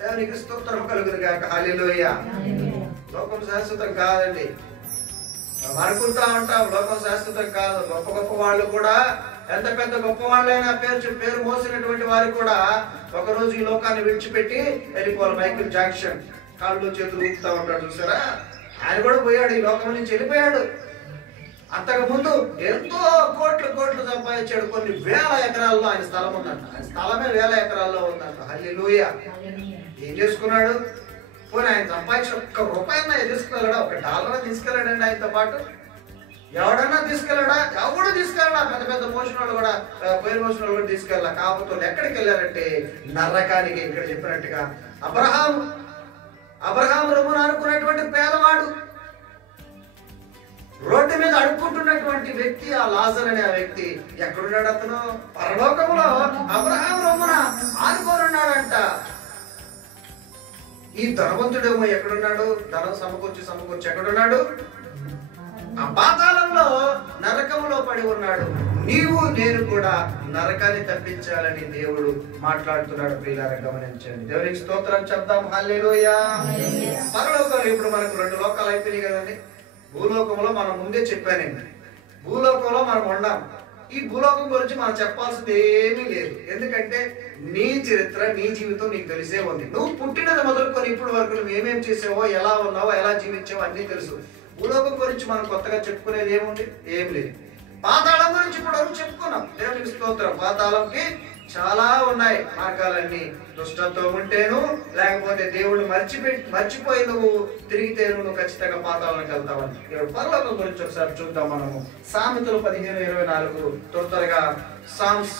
దేవునికి స్తోత్రం కలుగును గాక. హల్లెలూయా. లోకం శాశ్వతం కాదండి. అనుకుంటా ఉంటాం లోకం శాశ్వతం కాదు. గొప్ప గొప్ప వాళ్ళు కూడా, ఎంత పెద్ద గొప్ప వాళ్ళైనా, పేరు మోసినటువంటి వారు కూడా ఒకరోజు ఈ లోకాన్ని విడిచిపెట్టి వెళ్ళిపోవాలి. మైకిల్ జాక్సన్ కాళ్ళు చేతులు ఊపుతా ఉంటాడు చూసారా, ఆయన కూడా పోయాడు, ఈ లోకం నుంచి వెళ్ళిపోయాడు. అంతకు ముందు ఎంతో కోట్లు సంపాదించాడు. కొన్ని వేల ఎకరాల్లో ఆయన స్థలం ఉందంట. ఆయన స్థలమే వేల ఎకరాల్లో ఉందంట. హల్లెలూయా. ఏం చేసుకున్నాడు? పోనీ ఆయన సంపాదించిన ఒక్క రూపాయన్నా తీసుకెళ్ళడా? ఒక డాలర్ తీసుకెళ్ళాడండి ఆయనతో పాటు? ఎవడన్నా తీసుకెళ్ళడా? ఎవడు తీసుకెళ్ళడా? పెద్ద పెద్ద మోషన్ వాళ్ళు కూడా, పేరు మోషన్ వాళ్ళు కూడా తీసుకెళ్ళా. కాకపోతే ఎక్కడికి వెళ్ళారంటే నరకానికి. ఇక్కడ చెప్పినట్టుగా అబ్రహాం రొమ్మున అనుకున్నటువంటి పేదవాడు, రోడ్డు మీద అడుక్కుంటున్నటువంటి వ్యక్తి, ఆ లాజర్ అనే ఆ వ్యక్తి ఎక్కడున్నాడు? అతను పరలోకంలో అబ్రహాం రొమ్మున ఆనుకోనున్నాడంట. ఈ ధనవంతుడేమో ఎక్కడున్నాడు? ధనం సమకూర్చి ఎక్కడున్నాడు? ఆ పాతాళంలో, నరకంలో పడి ఉన్నాడు. నీవు నేను కూడా నరకాన్ని తప్పించాలని దేవుడు మాట్లాడుతున్నాడు. ప్రియులారా గమనించండి. దేవునికి స్తోత్రం చెప్దాం. హల్లెలూయా. పరలోకంలో ఇప్పుడు మనకు 2 లోకాలు అయిపోయినాయి కదండి. భూలోకంలో మనం ముందే చెప్పానండి, భూలోకంలో మనం ఉన్నాం. ఈ భూలోకం గురించి మనం చెప్పాల్సింది ఏమీ లేదు. ఎందుకంటే నీ చరిత్ర, నీ జీవితం నీకు తెలిసే ఉంది. నువ్వు పుట్టినది మొదలుకొని ఇప్పుడు వరకు నువ్వు ఏమేమి చేసావో, ఎలా ఉన్నావో, ఎలా జీవించావో అన్నీ తెలుసు. భూలోకం గురించి మనం కొత్తగా చెప్పుకునేది ఏముంది? ఏం లేదు. పాతాళం గురించి ఇప్పుడు వరకు చెప్పుకున్నాం. దేవునికి స్తోత్రం. పాతాళంకి చాలా ఉన్నాయి మార్గాలన్నీ. దుష్టత్వం ఉంటేను, లేకపోతే దేవుడు మర్చిపోయి నువ్వు తిరిగితే నువ్వు ఖచ్చితంగా పాతాళానికి వెళ్తావని. ఇప్పుడు పరలోకం గురించి ఒకసారి చూద్దాం మనము. సామెతలు 15:24 త్వరగా. Psalms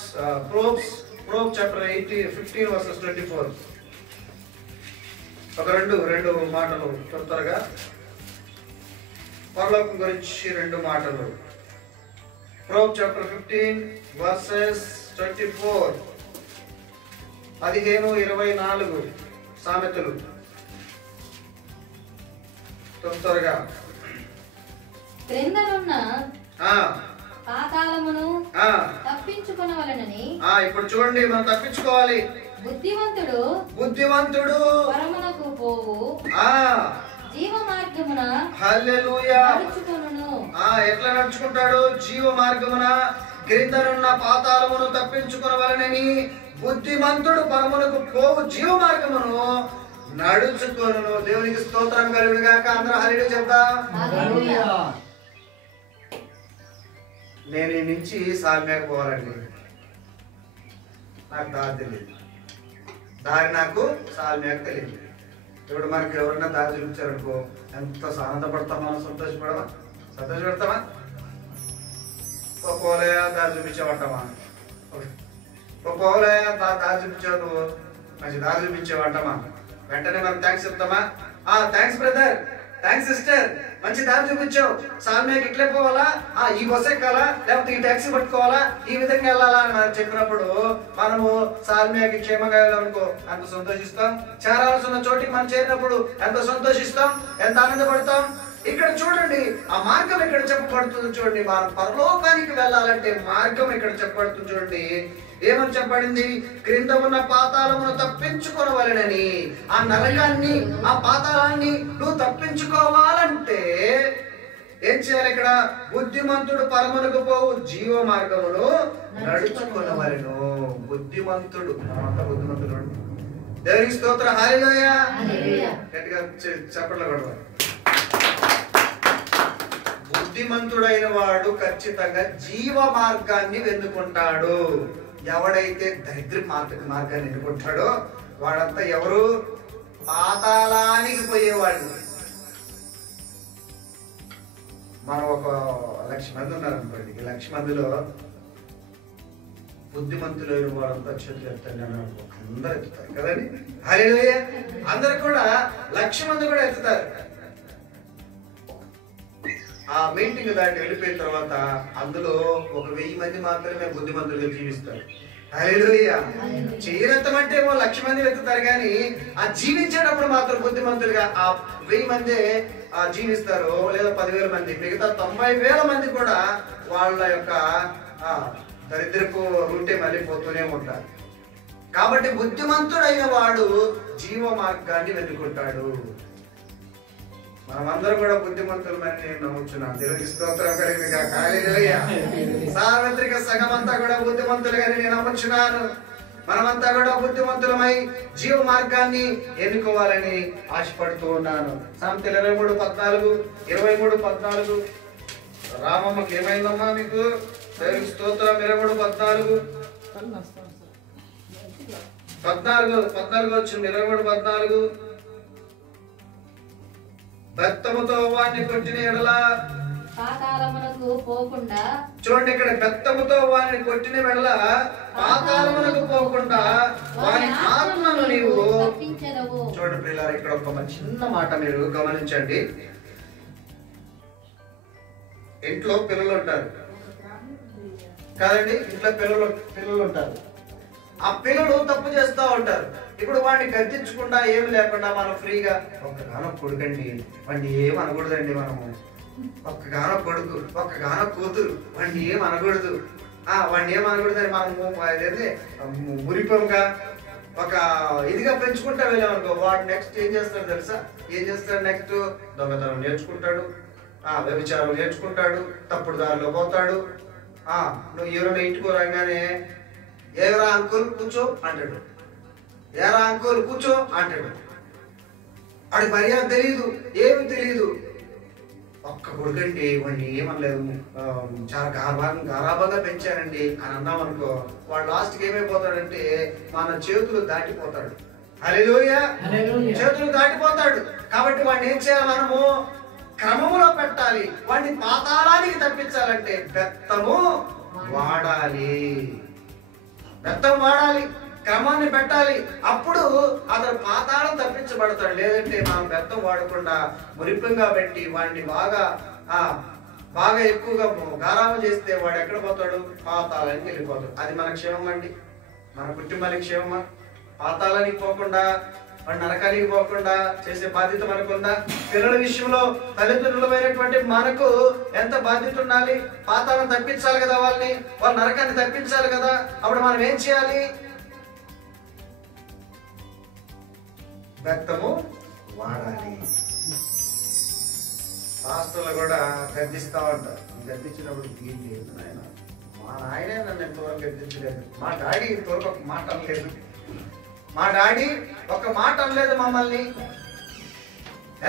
Proverbs chapter 15 verses 24. ఒక రెండు మాటలు త్వరగా పరలోకం గురించి 2 మాటలు. ప్రోబ్స్ చాప్టర్ 15 వర్సెస్ 24, 15:24 సామెతలు త్వరగా. క్రిందనున్న పాతాళమును తప్పించుకొనవలెనని. ఇప్పుడు చూడండి, మనం తప్పించుకోవాలి. బుద్ధిమంతుడు పరమునకు పోవు జీవ మార్గమున హల్లెలూయా నడుచుకొనును. ఎట్లా నడుచుకుంటాడు? జీవ మార్గమున, క్రిందనున్న పాతాళమును తప్పించుకొనవలెనని బుద్ధిమంతుడు పరమునకు పోవు జీవ మార్గమును నడుచుకొనును. దేవునికి స్తోత్రం కలుగును గాక. అందరూ హల్లెలూయా చెప్దాం. హల్లెలూయా. నేను ఈ నుంచి సాల్మేక పోవాలండి. నాకు దారి తెలియదు. దారి నాకు సాల్మేక తెలియదు. ఇప్పుడు మనకి ఎవరన్నా దారి చూపించారనుకో, ఎంత ఆనందపడతామా, సంతోషపడతామా? పోలయా దారి చూపించావంటామా? పోలయా దారి చూపించావు, నువ్వు మంచి దారి చూపించావంటామా? వెంటనే మనం థ్యాంక్స్ చెప్తామా? థ్యాంక్స్ బ్రదర్, థ్యాంక్స్ సిస్టర్, మంచి దారి చూపించావు. సాల్మేకి ఇట్లే పోవాలా, ఈ బస్ ఎక్కాలా, లేకపోతే ఈ ట్యాక్సీ పట్టుకోవాలా, ఈ విధంగా వెళ్ళాలా అని మనం చెప్పినప్పుడు మనము సాల్మేకి క్షేమంగా వెళ్ళాలనుకో ఎంత సంతోషిస్తాం. చేరాల్సిన చోటికి మనం చేరినప్పుడు ఎంత సంతోషిస్తాం, ఎంత ఆనందపడతాం. ఇక్కడ చూడండి, ఆ మార్గం ఇక్కడ చెప్పబడుతుంది. చూడండి, మనం పరలోకానికి వెళ్ళాలంటే మార్గం ఇక్కడ చెప్పబడుతుంది. చూడండి ఏమని చెప్పబడింది? క్రింద ఉన్న పాతాళమును తప్పించుకొనవలెనని. ఆ నరకాన్ని, ఆ పాతాళాన్ని నువ్వు తప్పించుకోవాలంటే ఏం చేయాలి? ఇక్కడ బుద్ధిమంతుడు పరమునకు పోవు జీవ మార్గమును నడుచుకొనవలెను. బుద్ధిమంతుడు, మనమంతా బుద్ధిమంతుడు. దేవునికి స్తోత్రం. హల్లెలూయా. గట్టిగా చెప్పట్ల కూడా. బుద్ధిమంతుడైన వాడు ఖచ్చితంగా జీవ మార్గాన్ని వెన్నుకుంటాడు. ఎవడైతే దరిద్ర మార్గాన్ని ఎన్నుకుంటాడో వాడంతా ఎవరు? పాతాళానికి పోయేవాళ్ళు. మనం ఒక 1,00,000 మంది ఉన్నారనుకోండి. ఈ 1,00,000 మందిలో బుద్ధిమంతులైన వాడంతా చేతులు ఎత్తండి అని అందరు ఎత్తుతారు కదండి. హల్లెలూయా. అందరు కూడా 1,00,000 మంది కూడా ఎత్తుతారు. ఆ మీటింగ్ దాటి వెళ్ళిపోయిన తర్వాత అందులో ఒక 1000 మంది మాత్రమే బుద్ధిమంతులుగా జీవిస్తారు. హల్లెలూయా. చేయరత్తం అంటే ఏమో 1,00,000 మంది వెతుకుతారు, కానీ ఆ జీవించేటప్పుడు మాత్రం బుద్ధిమంతులుగా ఆ 1000 మంది జీవిస్తారు, లేదా 10,000 మంది. మిగతా 90,000 మంది కూడా వాళ్ళ యొక్క దరిద్రపు రూటే మళ్ళీ పోతూనే ఉంటారు. కాబట్టి బుద్ధిమంతుడైన వాడు జీవ మార్గాన్ని వెతుకుంటాడు. మనమందరం కూడా బుద్ధిమంతులమని నేను నమ్ముచున్నాను. దేవునికి స్తోత్రం కలిగిన గాక. హల్లెలూయా. సార్వత్రిక సగమంతా కూడా బుద్ధిమంతులుగానే నేను నమ్ముచున్నాను. మనమంతా కూడా బుద్ధిమంతులమై జీవ మార్గాన్ని ఎన్నుకోవాలని ఆశపడుతూ ఉన్నాను. సామెతలు 23:14, 23:14. రామమ్మకి ఏమైందమ్మా మీకు? దేవునికి స్తోత్రం. 23:14 వచ్చింది. 23:14. బెత్తముతో వాడిని కొట్టిన ఎడల పాతాళమునకు పోకుండా. చూడండి, ఇక్కడ బెత్తముతో వాడిని కొట్టిన ఎడల పాతాళమునకు పోకుండా వాని ఆత్మను నీవు తప్పించెదవు. చూడండి ప్రియులారా, ఇక్కడ ఒక చిన్న మాట మీరు గమనించండి. ఇంట్లో పిల్లలు ఉంటారు కదండి, ఇంట్లో పిల్లలు ఉంటారు. ఆ పిల్లలు తప్పు చేస్తూ ఉంటారు. ఇప్పుడు వాడిని గద్దించకుండా ఏమి లేకుండా మనం ఫ్రీగా ఒక్కగానో కొడుకండి, వాడిని ఏం అనకూడదండి, మనము ఒక్కగానో కొడుకు, ఒక్కగానో కూతురు, వాడిని ఏం అనకూడదు, వాడిని ఏం అనకూడదని మనం అదైతే మురిపంగా ఒక ఇదిగా పెంచుకుంటా వెళ్ళామనుకో, వాడు నెక్స్ట్ ఏం చేస్తాడు తెలుసా? ఏం చేస్తాడు నెక్స్ట్? దొంగతనం నేర్చుకుంటాడు, వ్యభిచారం నేర్చుకుంటాడు, తప్పుడు దారిలో పోతాడు. నువ్వు ఎవరైనా ఇంటికి రాగానే ఏరా అంకుల్ కూర్చో అంటాడు, ఏరా అంకుల్ కూర్చో అంటాడు. వాడికి మర్యాద తెలియదు, ఏమి తెలియదు. ఒక్క కొడుకండి, వాడిని ఏమనలేదు, చాలా గారాబంగా పెంచానండి అని అన్నాం అనుకో, వాడు లాస్ట్కి ఏమైపోతాడంటే మన చేతులు దాటిపోతాడు. హల్లెలూయా. చేతులు దాటిపోతాడు. కాబట్టి వాడిని ఏం చేయాలి? మనము క్రమములో పెట్టాలి. వాడిని పాతాళానికి తప్పించాలంటే బెత్తము వాడాలి, బెత్తం వాడాలి, క్రమాన్ని పెట్టాలి. అప్పుడు అతను పాతాళం తప్పించబడతాడు. లేదంటే మనం బెత్తం వాడకుండా మురిపంగా పెట్టి వాడిని బాగా ఎక్కువగా గారాబం చేస్తే వాడు ఎక్కడ పోతాడు? పాతాళానికి వెళ్ళిపోతాడు. అది మన క్షేమం అండి, మన కుటుంబానికి క్షేమమా? పాతాళానికి పోకుండా, వాడు నరకానికి పోకుండా చేసే బాధ్యత మనకుందా? పిల్లల విషయంలో తల్లిదండ్రులమైనటువంటి మనకు ఎంత బాధ్యత ఉండాలి? పాతాళం తప్పించాలి కదా, వాళ్ళ నరకాన్ని తప్పించాలి కదా. అప్పుడు మనం ఏం చేయాలి? బెత్తము వాడాలి. పాస్టర్లు కూడా గద్దిస్తా ఉంటారు. గద్దించినప్పుడు లేదు నాయన, మా నాయనే నన్ను ఎంతవరకు గద్దించలేదు, మా డాడీ ఇంతవరకు ఒక మాట అనలేదు, మా డాడీ ఒక మాట అనలేదు మమ్మల్ని.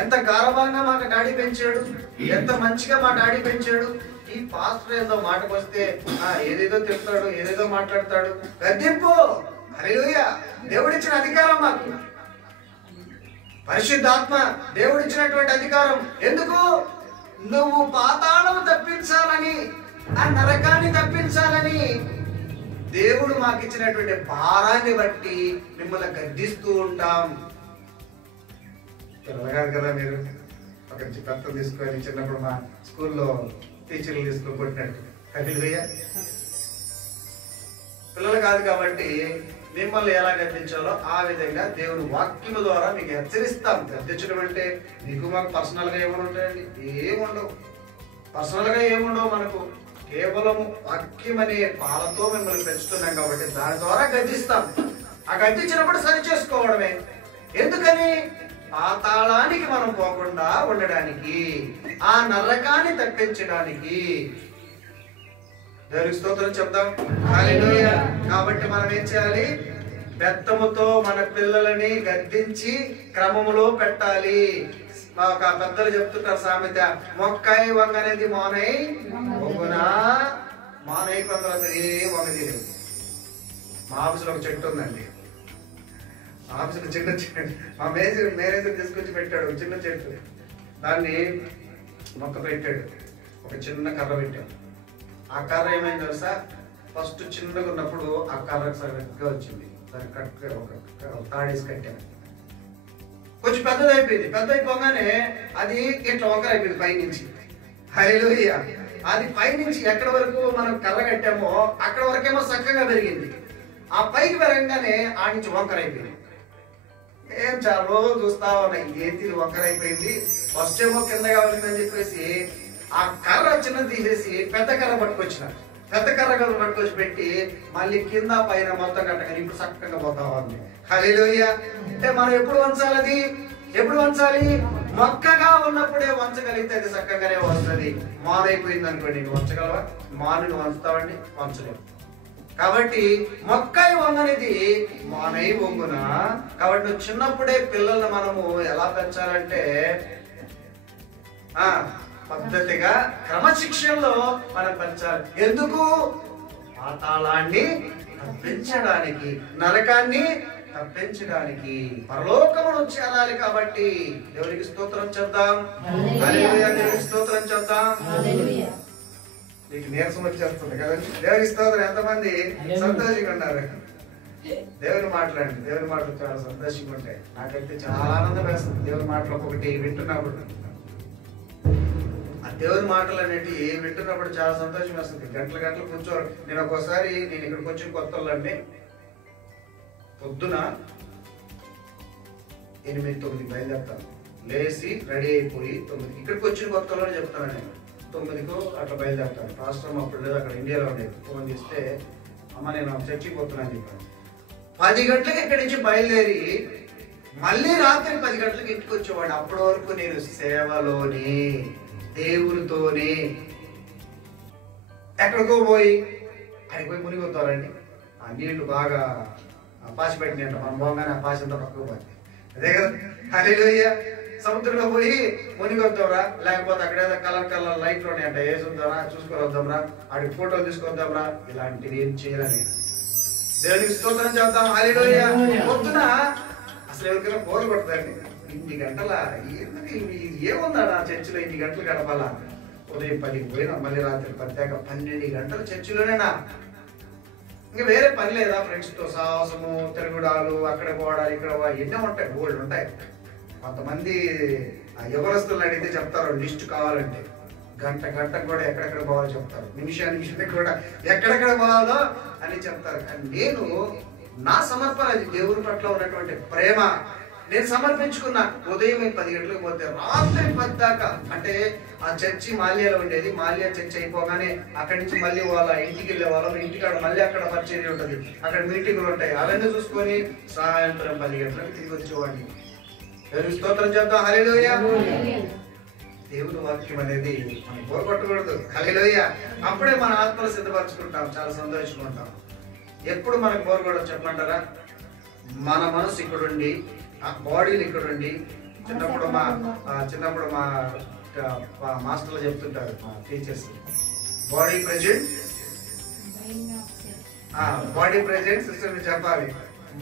ఎంత గారభంగా మాకు డాడీ పెంచాడు, ఎంత మంచిగా మా డాడీ పెంచాడు. ఈ పాస్టర్ ఏదో మాటకు వస్తే ఏదేదో తిడతాడు, ఏదేదో మాట్లాడతాడు. గద్దింపు. హల్లెలూయా. దేవుడిచ్చిన అధికారం మాకు, పరిశుద్ధాత్మ దేవుడిచ్చినటువంటి అధికారం. ఎందుకు? నువ్వు పాతాళం తప్పించాలని, ఆ నరకాన్ని తప్పించాలని దేవుడు మాకు ఇచ్చినటువంటి భారాన్ని బట్టి మిమ్మల్ని గద్దిస్తూ ఉంటాం. తెలవగారు కదా మీరు, ఒక పెద్ద తీసుకొని చిన్నప్పుడు మా స్కూల్లో టీచర్లు తీసుకొని కొట్టినట్టు. హల్లెలూయా. పిల్లలు కాదు కాబట్టి మిమ్మల్ని ఎలా గద్దించాలో ఆ విధంగా దేవుని వాక్యము ద్వారా మీకు హెచ్చరిస్తాం. గద్దించడం అంటే మీకు మాకు పర్సనల్ గా ఏమైనా ఉంటాయండి? ఏముండవు. పర్సనల్ గా ఏముండవు మనకు. కేవలం వాక్యం అనే పాలతో మిమ్మల్ని పెంచుతున్నాం కాబట్టి దాని ద్వారా గద్దిస్తాం. ఆ గద్దించినప్పుడు సరి చేసుకోవడమే. ఎందుకని? పాతాళానికి మనం పోకుండా ఉండడానికి, ఆ నరకాన్ని తప్పించడానికి. దేవునికి స్తోత్రం చెప్దాం. హల్లెలూయా. కాబట్టి మనం ఏం చేయాలి? బెత్తముతో మన పిల్లలని గద్దించి క్రమములో పెట్టాలి. ఒక పెద్దలు చెప్తుంటారు సామెత, మొక్కై వంగనేది మోనై వంగునా, మానై కొందరు వంగది. మా ఆఫీసులో ఒక చెట్టు ఉందండి. మా ఆఫీసులో చిన్న చెట్టు మా మేనేజర్ తీసుకొచ్చి పెట్టాడు, చిన్న చెట్టు. దాన్ని మొక్క పెట్టాడు, ఒక చిన్న కర్ర పెట్టాడు. ఆ కర్ర ఏమైంది తెలుసా? ఫస్ట్ చిన్నగా ఉన్నప్పుడు ఆ కర్ర సరిగ్గా వచ్చింది, దాన్ని కరెక్ట్గా ఒక తాడేసి కట్టాను. కొంచెం పెద్దది అయిపోయింది. పెద్ద అయిపోగానే అది ఇట్లా ఒకరు అయిపోయింది పైనుంచి. హల్లెలూయా. అది పైనుంచి ఎక్కడి వరకు మనం కర్ర కట్టామో అక్కడ వరకేమో చక్కగా పెరిగింది. ఆ పైకి పెరగగానే ఆ నుంచి వంకర అయిపోయింది. ఏం చాలా రోజులు చూస్తా ఉన్నాయి, ఏంటి వంకర అయిపోయింది, ఫస్ట్ ఏమో కింద కావాలని చెప్పేసి ఆ కర్ర చిన్నది తీసేసి పెద్ద కర్ర పట్టుకొచ్చిన. పెద్ద కర్ర పట్టుకొచ్చి పెట్టి మళ్ళీ కింద పైన మొత్తం కట్టగానే ఇప్పుడు చక్కగా పోతా ఉంది. హల్లెలూయా. అంటే మనం ఎప్పుడు వంచాలి? అది ఎప్పుడు వంచాలి? మొక్కగా ఉన్నప్పుడే వంచగలిగితే అది చక్కగానే వస్తుంది. మానైపోయింది అనుకోండి, నువ్వు వంచగలవా? మాను వంచుతావండి? వంచలేవు. కాబట్టి మొక్కై వంగనిది మానై వంగున. కాబట్టి నువ్వు చిన్నప్పుడే పిల్లల్ని మనము ఎలా పెంచాలంటే పద్ధతిగా క్రమశిక్షణలో మనం పెంచాలి. ఎందుకు? పాతాళాన్ని తప్పించడానికి, నరకాన్ని తప్పించడానికి, పరలోకమును చేరాలి. కాబట్టి దేవునికి స్తోత్రం చేద్దాం. హల్లెలూయా. దేవునికి స్తోత్రం చేద్దాం. మీకు నీరసం వచ్చేస్తుంది కదండి. దేవునికి స్తోత్రం. ఎంతమంది సంతోషంగా ఉన్నారు? దేవుని మాట్లాడండి. దేవుని మాటలు చాలా సంతోషంగా ఉంటాయి. నాకైతే చాలా ఆనందం వేస్తుంది దేవుని మాటలు ఒక్కొక్కటి వింటున్నప్పుడు. ఆ దేవుని మాటలు అనేవి వింటున్నప్పుడు చాలా సంతోషం వేస్తుంది. గంటలు గంటలు కూర్చోరు. నేను ఒక్కోసారి ఇక్కడికి వచ్చిన కొత్తలో అండి పొద్దున 8-9 బయలుదేరుతాను. లేచి రెడీ అయిపోయి 9 ఇక్కడికి వచ్చిన కొత్తలోనే చెప్తాను. నేను 9కు అట్లా బయలుదేరుతాను. రాష్ట్రం అప్పుడు లేదు, అక్కడ ఇండియాలో ఉండేది. ఫోన్ చేస్తే అమ్మ నేను చర్చికి పోతున్నాను చెప్పాను. 10 గంటలకు ఇక్కడి నుంచి బయలుదేరి మళ్ళీ రాత్రి 10 గంటలకు ఇంటికి వచ్చేవాడు. అప్పటి వరకు నేను సేవలోని దేవునితోనే. ఎక్కడికో పోయి అక్కడికి పోయి మునిగొద్దారండి. ఆ నీళ్లు బాగా పాసి పెట్టినాయంట. మనం పోగానే ఆ పాసి అంతా పక్కకు పోయింది. అదే కదా. హల్లెలూయా. సముద్రంలో పోయి మునిగొద్దాంరా, లేకపోతే అక్కడ ఏదో కలర్ లైట్లు ఉన్నాయంట, వేసుద్దాంరా, చూసుకొని వద్దాంరా, ఆడికి ఫోటోలు తీసుకొద్దాంరా. ఇలాంటివి ఏం చేయాలని దేవునికి స్తోత్రం చేద్దాం. హల్లెలూయా. పొద్దున అసలు ఎవరికైనా బోర్ కొడతాండి. 8 గంటల ఏముందా నా చర్చిలో 8 గంటలు గడపాలా? ఉదయం 10కి పోయినా మళ్ళీ రాత్రి 10 దాకా 12 గంటలు చర్చిలోనేనా? ఇంకా వేరే పని లేదా? ఫ్రెండ్స్ తో సాహసము, తిరుగుడాలు, అక్కడ పోవడాలు, ఇక్కడ ఎన్నో ఉంటాయి, బోల్డ్ ఉంటాయి. కొంతమంది ఎవరస్తులు అడిగితే చెప్తారు లిస్ట్ కావాలంటే. గంటకు కూడా ఎక్కడెక్కడ పోవాలో చెప్తారు. నిమిషానికి కూడా ఎక్కడెక్కడ పోవాలో అని చెప్తారు. కానీ నేను నా సమర్పణ, అది దేవుని పట్ల ఉన్నటువంటి ప్రేమ. నేను సమర్పించుకున్నా. ఉదయం 10 గంటలకు పోతే రాత్రి 10 దాకా. అంటే ఆ చర్చి మాల్యాలో ఉండేది. మాల్యా చర్చి అయిపోగానే అక్కడి నుంచి మళ్ళీ వాళ్ళ ఇంటికి వెళ్ళే వాళ్ళం. ఇంటికాడ మళ్ళీ అక్కడ పరిచర్య ఉంటుంది, అక్కడ మీటింగ్లు ఉంటాయి. అవన్నీ చూసుకొని సాయంత్రం 10 గంటలకు తిరిగి వచ్చేవాడిని. దేవునికి స్తోత్రం చేద్దాం. హల్లెలూయా. దేవుని వాక్యం అనేది మనం పోగొట్టకూడదు. హల్లెలూయా. అప్పుడే మన ఆత్మలు సిద్ధపరచుకుంటాం, చాలా సంతోషంగా ఉంటాం. ఎప్పుడు మనకు పోగొడదు చెప్పమంటారా? మన మనసు ఇక్కడుండి, ఆ బాడీలు ఇక్కడుండి. చిన్నప్పుడు మా మాస్టర్లు చెప్తుంటారు, మా టీచర్స్, బాడీ ప్రెజెంట్ సిస్టమ్ చెప్పాలి,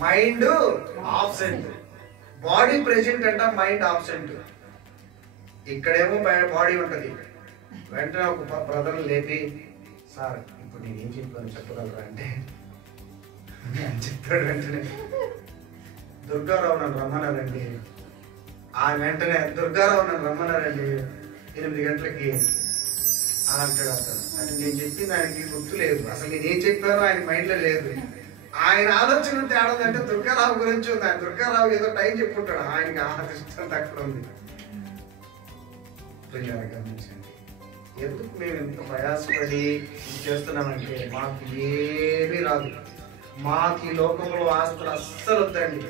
మైండ్ ఆబ్సెంట్. బాడీ ప్రెజెంట్ అంట, మైండ్ ఆబ్సెంట్. ఇక్కడేమో బాడీ ఉంటది. వెంటనే ఒక బ్రదర్ లేపి, సార్ ఇప్పుడు నేను ఏం చెప్పాను చెప్పగలరా అంటే చెప్తాడు. వెంటనే దుర్గారావు నన్ను రమ్మన్నారండి. ఆ వెంటనే దుర్గారావు నన్ను రమ్మన్నారండి 8 గంటలకి అని అంటాడు. అతను అంటే నేను చెప్పింది ఆయనకి గుర్తు లేదు. అసలు నేను ఏం చెప్పానో ఆయన మైండ్ లో లేదు. ఆయన ఆలోచన తేడాదంటే దుర్గారావు గురించి ఉంది. ఆయన దుర్గారావు ఏదో టైం చెప్పుకుంటాడు. ఆయనకి ఆ దృష్టం అక్కడ ఉంది. గమనించండి, ఎందుకు మేము ఇంత ప్రయాసపడి చేస్తున్నామంటే మాకు ఏమీ రాదు. మాకు ఈ లోకంలో ఆస్తులు అస్సలు వద్దండి.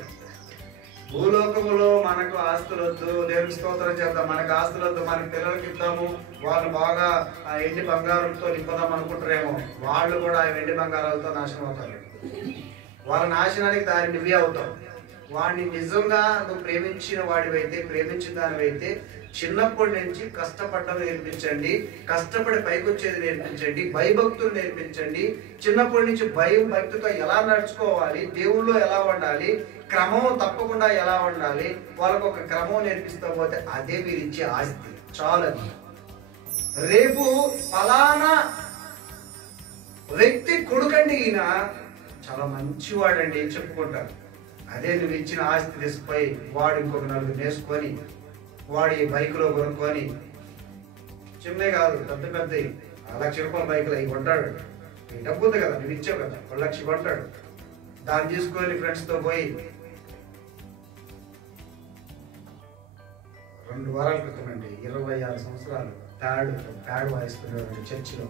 భూలోకములో మనకు ఆస్తులు వద్దు. దేవుని స్తోత్రం చేద్దాం. మనకు ఆస్తులు వద్దు, మన పిల్లలకి ఇద్దాము, వాళ్ళు బాగా ఆ ఎండి బంగారంతో నింపుదాం అనుకుంటారేమో. వాళ్ళు కూడా ఆ వెండి బంగారాలతో నాశనం అవుతారు. వాళ్ళ నాశనానికి దారి నువ్వే అవుతావు. వాడిని నిజంగా నువ్వు ప్రేమించిన వాడివైతే, ప్రేమించిన దానివైతే చిన్నప్పటి నుంచి కష్టపడడం నేర్పించండి. కష్టపడి పైకొచ్చేది నేర్పించండి. భయభక్తులు నేర్పించండి. చిన్నప్పటి నుంచి భయం భక్తితో ఎలా నడుచుకోవాలి, దేవుళ్ళో ఎలా ఉండాలి, క్రమం తప్పకుండా ఎలా ఉండాలి, వాళ్ళకు ఒక క్రమం నేర్పిస్తూ పోతే అదే మీరు ఇచ్చే ఆస్తి. చాలది. రేపు ఫలానా వ్యక్తి కొడుకండి, ఈయన చాలా మంచివాడండి అని చెప్పుకుంటారు. అదే నువ్వు ఇచ్చిన ఆస్తి తీసుకుపోయి వాడు ఇంకొక 4 నేసుకొని వాడి బైకులో కొనుక్కొని చిన్నవి కాదు, పెద్ద పెద్దవి. 1,00,000 రూపాయల బైకులు అవి కొంటాడు. నీ డబ్బు ఉంది కదా, నువ్వు ఇచ్చావు కదా, 1,00,000 కొంటాడు. దాన్ని తీసుకొని ఫ్రెండ్స్తో పోయి 2 వారాల క్రితం అండి, 26 సంవత్సరాలు ప్యాడ్ వాయిస్తున్నాడు చర్చిలో.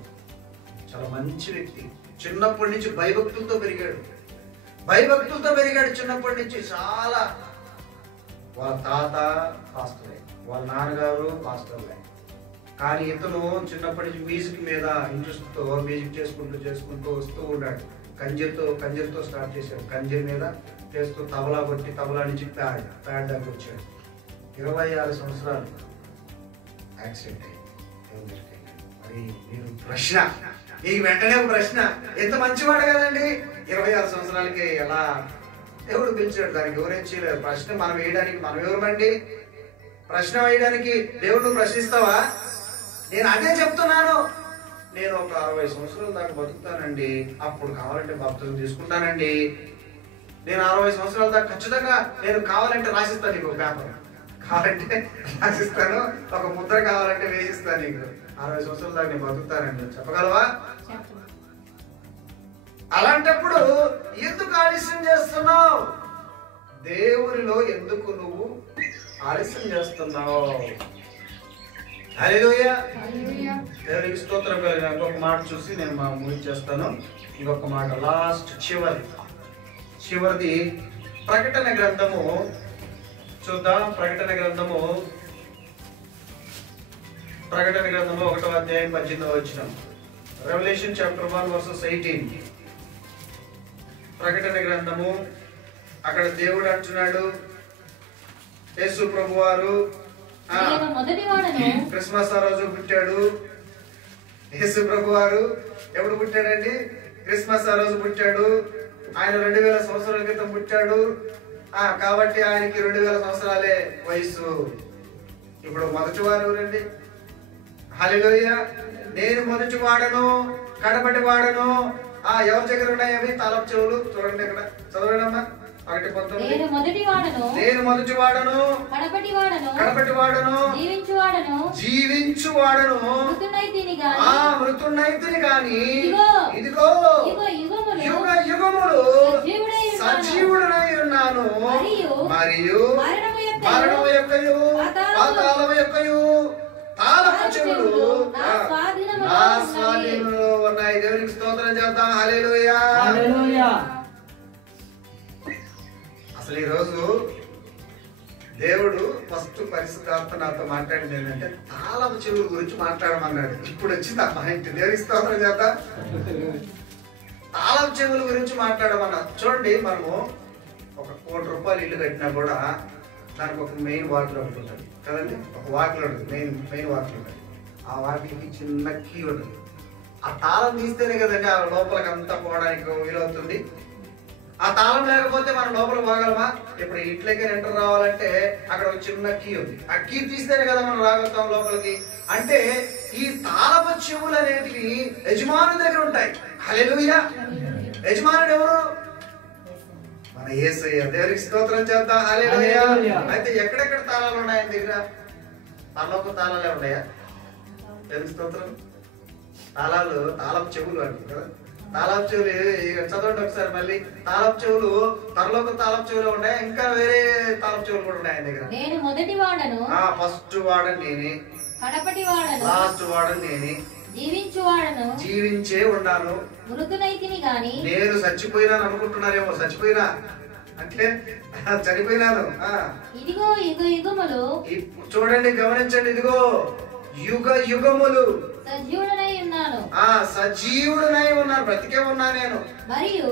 చాలా మంచి వ్యక్తి. చిన్నప్పటి నుంచి భయభక్తులతో పెరిగాడు. చిన్నప్పటి నుంచి. చాలా వాళ్ళ తాత పాస్టరే, వాళ్ళ నాన్నగారు పాస్టర్లే. కానీ ఇతను చిన్నప్పటి నుంచి మ్యూజిక్ మీద ఇంట్రెస్ట్తో మ్యూజిక్ చేసుకుంటూ వస్తూ ఉన్నాడు. కంజర్తో స్టార్ట్ చేశాడు. కంజర్ మీద చేస్తూ తబలా కొట్టి, తబలా నుంచి ప్యాడ్ దాకా వచ్చాడు. 26 సంవత్సరాలు యాక్సిడెంట్ అయింది. మరి మీరు ప్రశ్న, మీకు వెంటనే ఒక ప్రశ్న, ఎంత మంచివాడు కదండి, 26 సంవత్సరాలకి ఎలా దేవుడు పిలిచాడు? దానికి ఎవరేం చేయలేరు. ప్రశ్న మనం వేయడానికి మనం ఎవరమండి? ప్రశ్న వేయడానికి దేవుడు ప్రశ్నిస్తావా? నేను అదే చెప్తున్నాను. నేను ఒక 60 సంవత్సరాల దాకా బతుకుతానండి, అప్పుడు కావాలంటే బాప్తిజం తీసుకుంటానండి. నేను 60 సంవత్సరాల దాకా ఖచ్చితంగా నేను కావాలంటే రాసిస్తాను నీకు పేపర్, కావాలంటే రాసిస్తాను, ఒక ముద్ర కావాలంటే వేసిస్తాను నీకు. 60 సంవత్సరాల దాకా నేను బతుకుతానండి, చెప్పగలవా? అలాంటప్పుడు ఎందుకు ఆలస్యం చేస్తున్నావు? దేవునిలో ఎందుకు నువ్వు ఆలస్యం చేస్తున్నావు? హల్లెలూయా. దేవునికి స్తోత్రం. ఇంకొక మాట చూసి నేను ముగించేస్తాను. ఇంకొక మాట, లాస్ట్ చివరిది ప్రకటన గ్రంథము చూద్దాం. ప్రకటన గ్రంథము 1వ అధ్యాయం 18వ వచనం. Revelation chapter 1 versus 18. ప్రకటన గ్రంథము, అక్కడ దేవుడు అంటున్నాడు, యేసు ప్రభువారు క్రిస్మస్ ఆ రోజు పుట్టాడు. యేసు ప్రభువారు ఎప్పుడు పుట్టాడండి? క్రిస్మస్ ఆ రోజు పుట్టాడు. ఆయన 2000 సంవత్సరాల క్రితం పుట్టాడు. కాబట్టి ఆయనకి 2000 సంవత్సరాలే వయసు. ఇప్పుడు మొదటి వారు ఎవరండి? హల్లెలూయా. నేను మొదటి వాడను, కడపటి వాడను. ఎవరి దగ్గర ఉన్నాయి అవి? తాళపు చెవులు. చూడండి ఇక్కడ, చదవండి అమ్మా. 1:19. నేను మొదటి వాడను, కడపటి వాడను, జీవించువాడను, మృతున్నైతిని గాని ఇదిగో యుగ యుగములు సజీవుడనై ఉన్నాను, మరియు మరణము యొక్కయు పాతాళము యొక్కయు తాళపు చెవులు నా స్వాధీనంలో ఉన్నాయి. దేవునికి స్తోత్రం చేద్దాం. హల్లెలూయా. అసలు ఈరోజు దేవుడు ఫస్ట్ పరిశుద్ధాత్మ నాతో మాట్లాడింది ఏంటంటే తాళపు చెవుల గురించి మాట్లాడమన్నాడు. ఇప్పుడు వచ్చింది ఆ పాయింట్. దేవునికి స్తోత్రం చేద్దాం. తాళపు చెవుల గురించి మాట్లాడమన్నా. చూడండి, మనము ఒక 1 కోటి రూపాయలు ఇల్లు కట్టినా కూడా దానికి ఒక మెయిన్ వాకిల్ ఒకటి ఉంటుంది కదండి. ఒక వాకిల్ ఉంటుంది, మెయిన్ వాకిల్ ఉంటుంది. ఆ వాకిల్కి చిన్న కీ ఉంటుంది. ఆ తాళం తీస్తేనే కదండి ఆ లోపలికి అంతా పోవడానికి వీలవుతుంది. ఆ తాళం లేకపోతే మనం లోపల పోగలమా? ఇప్పుడు ఇంట్లోకి ఎంటర్ రావాలంటే అక్కడ ఒక చిన్న కీ ఉంది. ఆ కీ తీస్తేనే కదా మనం రాగలుగుతాం లోపలికి. అంటే ఈ తాళపు చెవులు అనేటివి యజమానుడి దగ్గర ఉంటాయి. హల్లెలూయా. యజమానుడు ఎవరు? మన యేసయ్య. దేవునికి స్తోత్రం చేద్దాం. హల్లెలూయా. అయితే ఎక్కడెక్కడ తాళాలు ఉన్నాయి ఆయన దగ్గర? పరలోక తాళాలే ఉన్నాయా? దేవునికి స్తోత్రం. తాళపు చెవులు అంటారు కదా. తాళపు చెవులు చదవండి ఒకసారి మళ్ళీ. తాళపు చెవులు పరలోక తాళపు చెవులు ఉన్నాయి, ఇంకా వేరే తాళపు చెవులు కూడా ఉన్నాయి ఆయన దగ్గర. నేను మొదటి వాడను, ఫస్ట్ వాడని నేనే, కడపటి వాడను, లాస్ట్ వాడని నేనే, జీవించే ఉన్నాను, మృతునైతిని గాని. నేను చచ్చిపోయినాను అనుకుంటున్నారేమో. చచ్చిపోయినా అంటే చనిపోయినాను. ఇదిగో యుగ యుగములు. చూడండి, గమనించండి. ఇదిగో యుగ యుగములు సజీవుడనై ఉన్నాను. సజీవుడనై ఉన్నాను, బ్రతికే ఉన్నా నేను. మరియు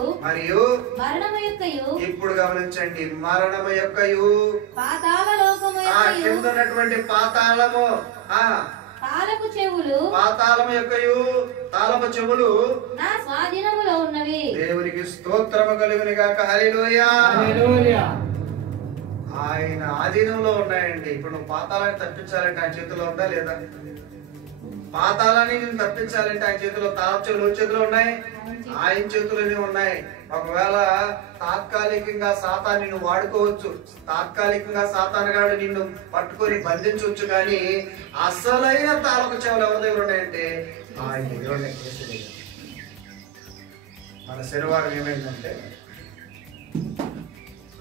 మరణము యొక్కయు. ఇప్పుడు గమనించండి, మరణము యొక్కయు, పాతాళ లోకము యొక్కయు, కింద ఉన్నటువంటి పాతాళము, తాళపు చెవులు, పాతాళము యొక్కయు తాళపు చెవులు నా స్వాధీనములో ఉన్నవి. దేవునికి స్తోత్రము కలుగును గాక. హల్లెలూయా. ఆయన ఆధీనంలో ఉన్నాయండి. ఇప్పుడు నువ్వు పాతాళాన్ని తప్పించాలంటే ఆయన చేతిలో ఉందా లేదా? పాతాళాన్ని నేను తప్పించాలంటే ఆయన చేతిలో తాళచెవులు చేతిలో ఉన్నాయి, ఆయన చేతుల్లోనే ఉన్నాయి. ఒకవేళ తాత్కాలికంగా సాతాను నిన్ను వాడుకోవచ్చు, తాత్కాలికంగా సాతానుగాడు నిన్ను పట్టుకొని బంధించవచ్చు, కానీ అసలైన తాళపు చెవులు ఎవరి దగ్గర ఉన్నాయంటే ఆయన దగ్గర ఉన్నాయి. మన శనివారం ఏమైందంటే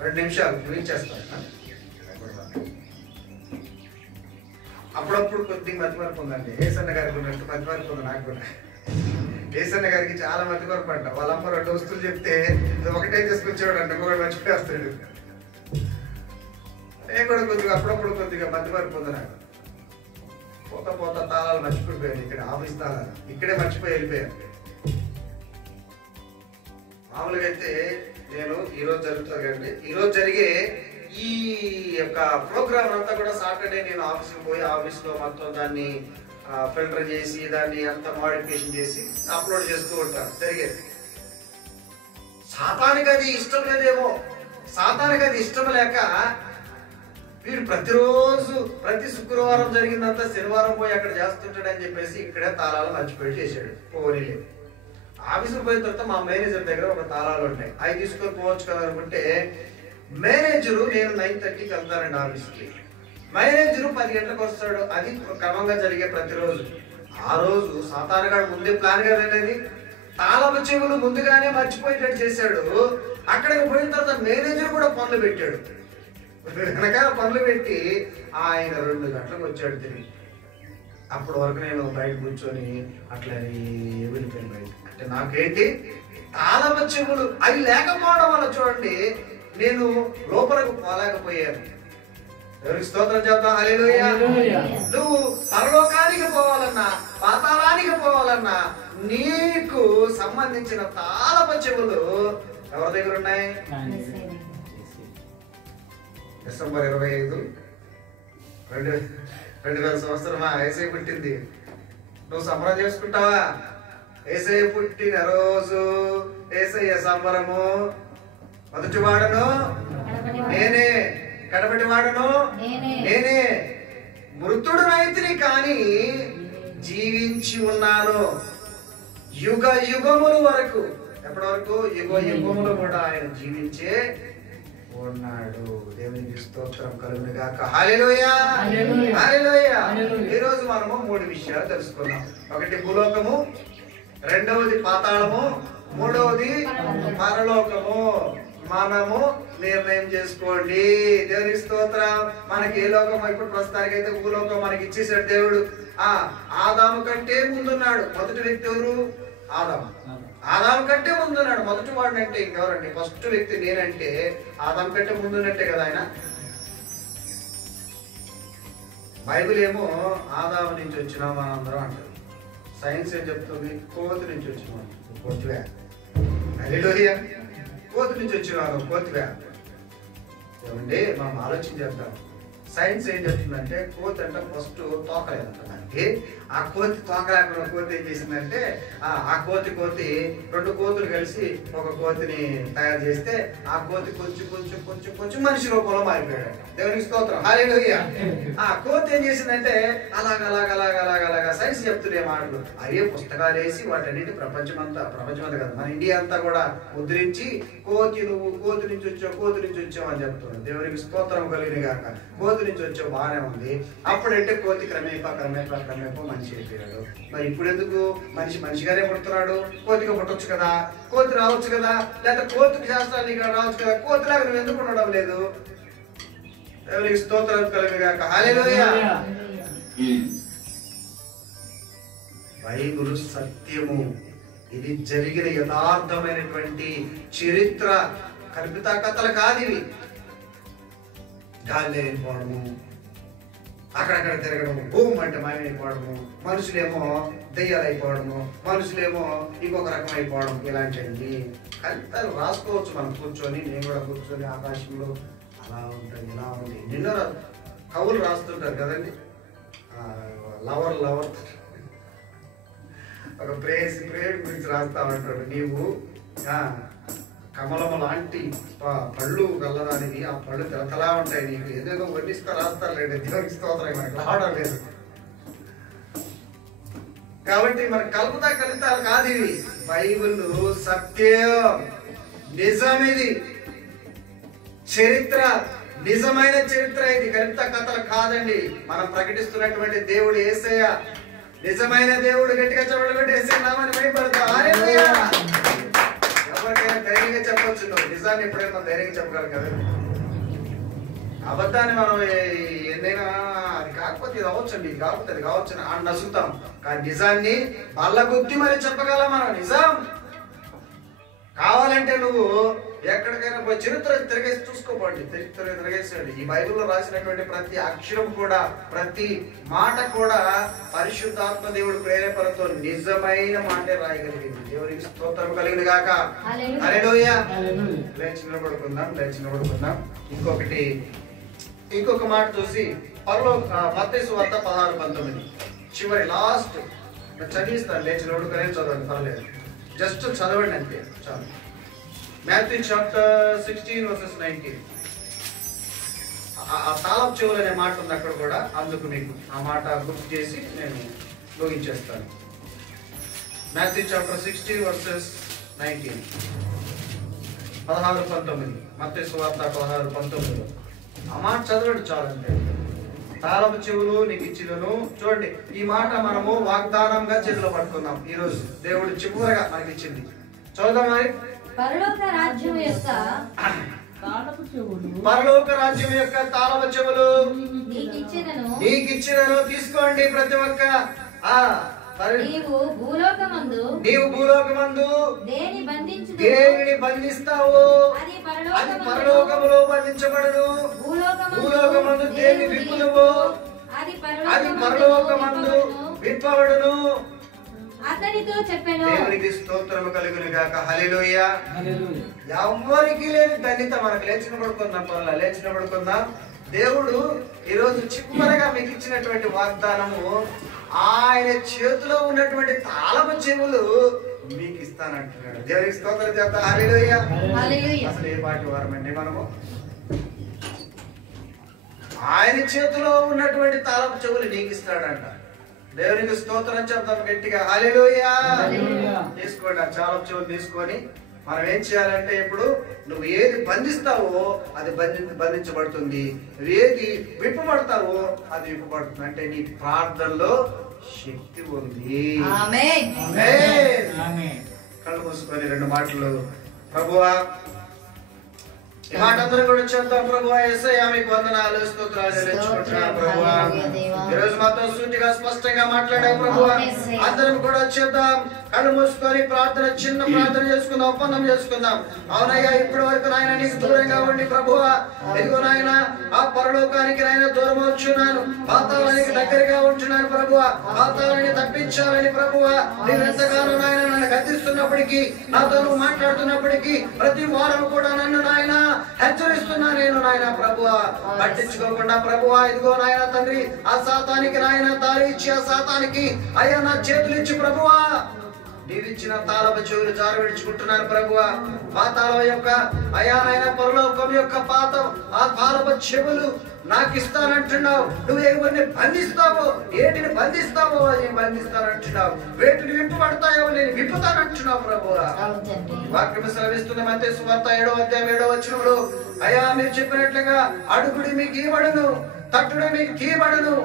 2 నిమిషాలు ముగించేస్తాను. అప్పుడప్పుడు కొద్దిగా మతిమరుపు ఉందండి. ఏసన్న గారికి ఉన్నట్టు మతిమరుపు ఉంది నాకు కూడా. ఏసన్న గారికి చాలా మతిమరుపు అంట. వాళ్ళ అమ్మ 2 వస్తువులు చెప్తే ఒకటే తీసుకొచ్చేవాడు అంట, ఇంకొకటి మర్చిపోయేస్తాడు. నేను కూడా కొద్దిగా అప్పుడప్పుడు కొద్దిగా మతిమరుపు ఉంది నాకు. పోతా పోతా తాళాలు మర్చిపోయిపోయాను. ఇక్కడ ఆఫీస్ తాళాలు ఇక్కడే మర్చిపోయి వెళ్ళిపోయాను. మామూలుగా అయితే నేను ఈరోజు జరుగుతుంది కదండి, ఈరోజు జరిగే ఈ యొక్క ప్రోగ్రామ్ అంతా కూడా సాటర్డే నేను ఆఫీస్కి పోయి ఆఫీస్లో మొత్తం దాన్ని ఫిల్టర్ చేసి దాన్ని అంతా మోడిఫికేషన్ చేసి అప్లోడ్ చేస్తూ ఉంటాను జరిగేది. సాతానికి అది ఇష్టం లేదేమో, సాతానికి అది ఇష్టం లేక వీడు ప్రతిరోజు ప్రతి శుక్రవారం జరిగిందంతా శనివారం పోయి అక్కడ చేస్తుంటాడని చెప్పేసి ఇక్కడే తాళాలు మర్చిపోయి చేశాడు. పోనీలేదు. ఆఫీసుకు పోయిన తర్వాత మా మేనేజర్ దగ్గర ఒక తాళాలు ఉంటాయి, అవి తీసుకొని పోవచ్చు కదా అనుకుంటే మేనేజరు నేను 9:30కి వెళ్తానండి ఆఫీస్కి. మేనేజరు 10 గంటలకు వస్తాడు. అది క్రమంగా జరిగే ప్రతిరోజు. ఆ రోజు సాతానుగాడు ముందే ప్లాన్ గా వెళ్ళేది, తాళపు చెవులు ముందుగానే మర్చిపోయేటట్టు చేశాడు. అక్కడికి పోయిన తర్వాత మేనేజర్ కూడా పనులు పెట్టాడు, వెనకాల పనులు పెట్టి ఆయన 2 గంటలకు వచ్చాడు తిరిగి. అప్పటి వరకు నేను బయట కూర్చొని అట్లా వెళ్ళిపోయాను బయట. అంటే నాకేంటి తాళపు చెవులు అవి లేకపోవడం వల్ల చూడండి నేను లోపలకు పోలేకపోయాను. ఎవరికి స్తోత్రం చెప్తాం, హల్లెలూయా. నువ్వు పరలోకానికి పోవాలన్నా పాతాళానికి పోవాలన్నా నీకు సంబంధించిన తాళపు చెవులు ఎవరి దగ్గర ఉన్నాయి? డిసెంబర్ 25, 2000 సంవత్సరమా యేసయ్య పుట్టింది. నువ్వు సంబరం చేసుకుంటావా? యేసయ్య పుట్టిన రోజు యేసయ్య సంబరము. మొదటి వాడను నేనే, కడపటి వాడను నేనే. మృతుడునైతిని కానీ జీవించి ఉన్నాను యుగ యుగముల వరకు. ఎప్పటి వరకు? యుగ యుగములు కూడా ఆయన జీవించే ఉన్నాడు. దేవునికి స్తోత్రం కలుగును గాక. హల్లెలూయా, హల్లెలూయా. ఈ రోజు మనము 3 విషయాలు తెలుసుకున్నాం. ఒకటి భూలోకము, రెండవది పాతాళము, మూడవది పరలోకము. మనము నిర్ణయం చేసుకోండి. దేవునికి స్తోత్రం. మనకి ఏ లోకం ఇప్పుడు ప్రస్తుతానికి అయితే భూలోకం మనకి ఇచ్చేసాడు దేవుడు. ఆదాము కంటే ముందున్నాడు. మొదటి వ్యక్తి ఎవరు? ఆదాము. ఆదాము కంటే ముందున్నాడు. మొదటి వాడు అంటే ఇంకెవరండి? ఫస్ట్ వ్యక్తి నేనంటే ఆదాము కంటే ముందున్నట్టే కదా ఆయన. బైబిల్ ఏమో ఆదాము నుంచి వచ్చినాం మనందరం అంటారు. సైన్స్ ఏం చెప్తుంది? కోతి నుంచి వచ్చినాం. కోతివే. హల్లెలూయా. కోతి నుంచి వచ్చినాను, కోతివే. ఏమండి మనం ఆలోచన చేద్దాం. సైన్స్ ఏం చెప్తుందంటే కోతి అంటే ఫస్ట్ తోక లేదంట దానికి. ఆ కోతి తోక లేకుండా కోతి ఏం చేసిందంటే ఆ కోతి 2 కోతులు కలిసి ఒక కోతిని తయారు చేస్తే ఆ కోతి కొంచెం కొంచెం కొంచెం కొంచెం మనిషి రూపంలో మారిపోయాడు. దేవునికి స్తోత్రం, హల్లెలూయా. ఆ కోతి ఏం చేసిందంటే అలాగ సైన్స్ చెప్తున్న మాటలు అవే పుస్తకాలు వేసి వాటన్నిటి ప్రపంచమంతా కదా మన ఇండియా అంతా కూడా ముద్రించి నువ్వు కోతి నుంచి వచ్చావు అని చెప్తున్నాడు. దేవునికి స్తోత్రం కలిగిన గాక. కోతి నుంచి వచ్చావు బాగానే ఉంది. అప్పుడంటే కోతి క్రమేపా మనిషి అయిపోయాడు. మరి ఇప్పుడు ఎందుకు మనిషిగానే పుడుతున్నాడు? కోతిగా పుట్టొచ్చు కదా, కోతి రావచ్చు కదా, లేదా కోతికి శాస్త్రాన్ని రావచ్చు కదా. కోతిలాగా నువ్వు ఎందుకు ఉండడం లేదు? దేవునికి స్తోత్రం కలుగును గాక. హల్లెలూయా. బైబిల్ సత్యము. ఇది జరిగిన యథార్థమైనటువంటి చరిత్ర. కల్పిత కథలు కాదు ఇవి. గాలి అయిపోవడము, అక్కడక్కడ తిరగడము, భూమి అంటే మాయమైపోవడము, మనుషులేమో దెయ్యాలు అయిపోవడము, మనుషులేమో ఇంకొక రకం అయిపోవడం, ఇలాంటివన్నీ కల్పితాలు రాసుకోవచ్చు మనం కూర్చొని. నేను కూడా కూర్చొని ఆకాశంలో అలా ఉంటుంది ఇలా ఉంది. నిన్న కవులు రాస్తుంటారు కదండి. లవర్ ఒక ప్రేయర్ గురించి రాస్తా ఉంటాడు. నీవు కమలము లాంటి పళ్ళు గల్లదానివి, ఆ పళ్ళు తెలతలా ఉంటాయి, నీకు ఏదేదో వర్ణిస్తా రాస్తారు లేండి. దేవునికి స్తోత్రం. మనకు రావడం లేదు. కాబట్టి మన కలుపుతా కలుపుతారు కాదు ఇవి. బైబిల్ సత్యం, నిజం, ఇది చరిత్ర, నిజమైన చరిత్ర. ఇది కలుపుతా కథలు కాదండి. మనం ప్రకటిస్తున్నటువంటి దేవుడు యేసయ్య, నిజమైన దేవుడు. గట్టిగా చెప్పడం పెట్టి యేసయ్య నామాన్ని భయపడతాం. హల్లెలూయా. ఎవరికైనా ధైర్యంగా చెప్పొచ్చు. నువ్వు నిజాన్ని ఎప్పుడైనా ధైర్యంగా చెప్పగలరు కదా. అబద్ధాన్ని మనం ఎన్నైనా అది కాకపోతే ఇది అవ్వచ్చండి, ఇది కాకపోతే అది కావచ్చు అని నసుగుతాం. కానీ నిజాన్ని బల్లగుద్ది మరి చెప్పగలం మనం. నిజం కావాలంటే నువ్వు ఎక్కడికైనా పోయి చరిత్ర తిరగేసి చూసుకోకండి, చరిత్ర తిరగేసేయండి. ఈ బైబిల్లో రాసినటువంటి ప్రతి అక్షరం కూడా, ప్రతి మాట కూడా పరిశుద్ధాత్మ దేవుడు ప్రేరేపణతో నిజమైన మాటే రాయగలిగింది. దేవునికి స్తోత్రం కలిగింది గాక. హల్లెలూయా. లేచి నిలబడుకుందాం. ఇంకొక మాట చూసి మత్తయి సువార్త 16:19 చివరి లాస్ట్ చదివిస్తాను. లేచి నిలబడుకునే చదవండి, పర్లేదు. జస్ట్ చదవండి అంతే చాలు. Matthew chapter 16 verses 19. ఆ తాళపు చెవులు అనే మాట ఉంది అక్కడ కూడా. అందుకు మీకు ఆ మాట గుర్తు చేసి నేను ముగించేస్తాను. Matthew chapter 16 verses 19. 16-19 మత్తయి సువార్త 16-19. ఆ మాట చదవండి చాలు అంతే. తాళపు చెవులు నీకు ఇచ్చినను. చూడండి, ఈ మాట మనము వాగ్దానంగా చేతిలో పట్టుకుందాం. ఈ రోజు దేవుడు చివరగా మనకి ఇచ్చింది. చదువుదాం మరి. పరలోక రాజ్యం యొక్క తాళపు చెవులు నీకు ఇచ్చినను. తీసుకోండి ప్రతి ఒక్క. నీవు భూలోకమందు దేనిని బంధిస్తావు అది పరలోకములో బంధించబడును. భూలోకమందు దేని విప్పుదువో అది పరలోకమందు విప్పబడును. అతనితో చెప్పెను. దేవునికి స్తోత్రము కలుగును గాక. హల్లెలూయా. ఎవరికి లేని ధన్యత మనకు. లేచిన పడుకుందాం. దేవుడు ఈరోజు చివరగా మీకు ఇచ్చినటువంటి వాగ్దానము, ఆయన చేతిలో ఉన్నటువంటి తాళపు చెవులు మీకు ఇస్తానంటున్నాడు. దేవునికి స్తోత్రం చేద్దాం. హల్లెలూయా. అసలు ఏ పాటి వారమండి మనము? ఆయన చేతిలో ఉన్నటువంటి తాళపు చెవులు నీకు ఇస్తాడంట. దేవునికి స్తోత్రం చెప్తాం గట్టిగా. హల్లెలూయా. తీసుకోండి ఆ తాళపు చెవులు తీసుకొని మనం ఏం చేయాలంటే, ఇప్పుడు నువ్వు ఏది బంధిస్తావో అది బంధించబడుతుంది, ఏది విప్పబడతావో అది విప్పబడుతుంది. అంటే నీ ప్రార్థనలో శక్తి ఉంది. కళ్ళు మూసుకొని 2 మాటలు. ప్రభువా, ఈ మాట అందరూ కూడా చెప్తాం. ప్రభువా యేసయ్యా మీకు వందనాలు, స్తోత్రాలు చెల్లించుకుంటున్నాను. ప్రభువా ఈరోజు మాతో సూటిగా స్పష్టంగా మాట్లాడావు. ప్రభువా అందరం కూడా చేద్దాం. కళ్ళు మూసుకొని చిన్న ప్రార్థన చేసుకుందాం, ఒప్పందం చేసుకుందాం. అవునయ్యా, ఇప్పటి వరకు నాయన నీకు దూరంగా ఉండి ప్రభువా, ఇదిగో నాయన ఆ పరలోకానికి నాయన దూరం వచ్చున్నాను, పాతాళానికి దగ్గరగా ఉంటున్నాను. ప్రభువా పాతాళాన్ని తప్పించాలని ప్రభువా నీవెంతగానో నాయన నన్ను గద్దిస్తున్నప్పటికీ, నాతో నువ్వు మాట్లాడుతున్నప్పటికీ ప్రతి వారం కూడా నన్ను నాయన హెచ్చరిస్తున్నా నేను నాయన. ప్రభువా పట్టించుకోకుండా ప్రభువా ఇదిగో నాయన తండ్రి, ఆ సాతానికి నాయన దారి ఇచ్చి ఆ సాతానికి అయ్యా నా చేతులు ఇచ్చి ప్రభువా నీవిచ్చిన తాళపు చెవులు జారు విడుచుకుంటున్నాను. ప్రభువా పాతాళం యొక్క అయా నాయన పరలోకం యొక్క ఆ తాళపు చెవులు నాకు ఇస్తానంటున్నావు. నువ్వు ఎవరిని బంధిస్తావో, ఏటిని బంధిస్తావో అది బంధిస్తానంటున్నావు. వేటిని విప్పబడతాయో నేను విప్పుతానంటున్నావు. ప్రభువా వాక్యం సెలవిస్తున్న మత్తయి సువార్త 7వ అధ్యాయం 7వ వచనంలో, అయ్యా మీరు చెప్పినట్లుగా అడుగుడి మీకు ఇవ్వబడును, తట్టుడు మీకు తీయబడును,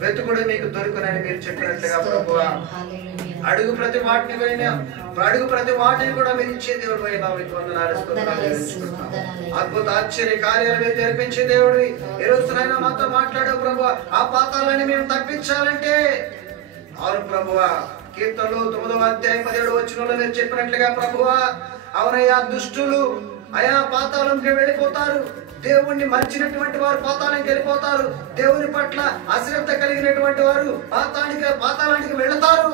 వెతుకుడు మీకు దొరుకునని మీరు చెప్పినట్లుగా ప్రభువా అడుగు ప్రతి వాటిని కూడా మీరు ఇచ్చే దేవుడు అయినా మీకు వందనాలు, స్తోత్రాలు చెల్లించుకుంటున్నాం. అద్భుత ఆశ్చర్య కార్యాలు మీరు జరిపించే దేవుడివి. ఈ రోజునైనా మాతో మాట్లాడావు ప్రభువా. ఆ పాతాలని మేము తప్పించాలంటే అవును ప్రభువా, కీర్తనలు 9వ అధ్యాయం 17వ వచనంలో మీరు చెప్పినట్లుగా ప్రభువా అవునయ్యా దుష్టులు అయా పాతాళంకి వెళ్ళిపోతారు. దేవుణ్ణి మరిచినటువంటి వారు పాతాళానికి వెళ్ళిపోతారు. దేవుని పట్ల అశ్రద్ధ కలిగినటువంటి వారు పాతాళానికి వెళతారు.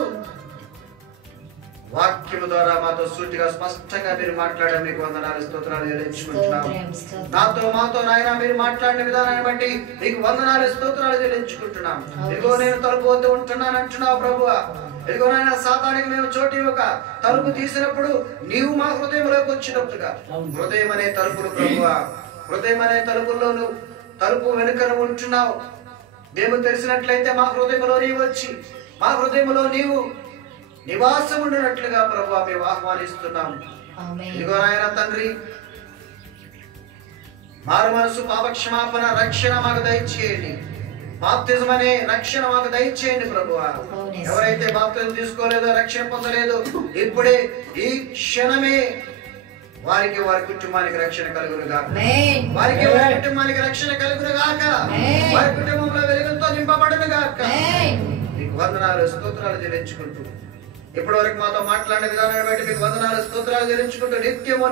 వాక్యము ద్వారా మాతో సూటిగా స్పష్టంగా మీరు మాట్లాడే మీకు వందనాలు, స్తోత్రాలు చెల్లించుకుంటున్నాం. మాతో నాయన మీరు మాట్లాడిన విధానాన్ని బట్టి మీకు వందనాలు, స్తోత్రాలు చెల్లించుకుంటున్నాం. ఇదిగో నేను తలుపు వద్ద ఉంటున్నాను అంటున్నావు ప్రభువా. ఇదిగో నాయన సాతానికి మేము చోటు ఇవ్వక తలుపు తీసినప్పుడు నీవు మా హృదయంలోకి వచ్చినట్టుగా హృదయం అనే తలుపులు ప్రభువా, హృదయం అనే తలుపుల్లో తలుపు వెనుకను ఉంటున్నావు. మేము తెలిసినట్లయితే మా హృదయంలో నీవు వచ్చి మా హృదయంలో నీవు నివాసం ఉండినట్లుగా ప్రభువా మేము ఆహ్వానిస్తున్నాం. ఇదిగో నాయన తండ్రి, మారు మనసు, పాప క్షమాపణ, రక్షణ మాకు దయచేయండి. బాప్తిజం అనే రక్షణ మాకు దయచేయండి ప్రభువా. ఎవరైతే బాప్తిజం తీసుకోలేదో, రక్షణ పొందలేదో, ఇప్పుడే ఈ క్షణమే వారికి వారి కుటుంబానికి రక్షణ కలుగును గాక. వారికి వారి కుటుంబానికి రక్షణ కలుగును గాక. వారి కుటుంబంలో వెలుగుతో నింపబడును గాక. మీకు వందనాలు, స్తోత్రాలు చెల్లించుకుంటూ, ఇప్పటి వరకు మాతో మాట్లాడిన విధానాన్ని బట్టి మీకు వందనాలు, స్తోత్రాలు చెల్లించుకుంటూ, నిత్యము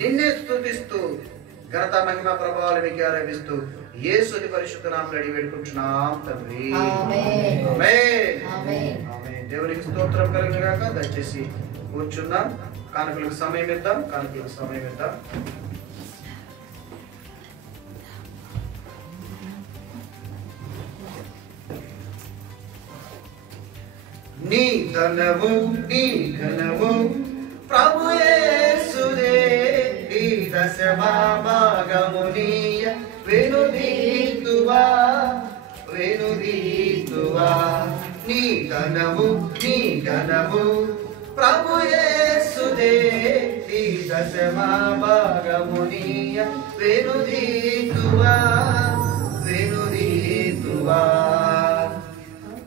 నిన్నే స్తుతిస్తూ, ఘనత, మహిమ, ప్రభావాలు మీకు ఆరాధిస్తూ యేసుని పరిశుద్ధ నామములో అడిగి వేడుకుంటున్నాం తండ్రి. ఆమేన్. దేవునికి స్తోత్రం కలుగును గాక. దయచేసి కూర్చుందాం. కానుకలకు సమయం ఇద్దాం. నీ ధనము నీ ఘనము ప్రభు యేసుదే, నీ దశమభాగము నీయ వెనుదీతువా. నీ ఘనము ప్రభు యేసుదే, నీ దశమభాగము నీయ వెనుదీతువా.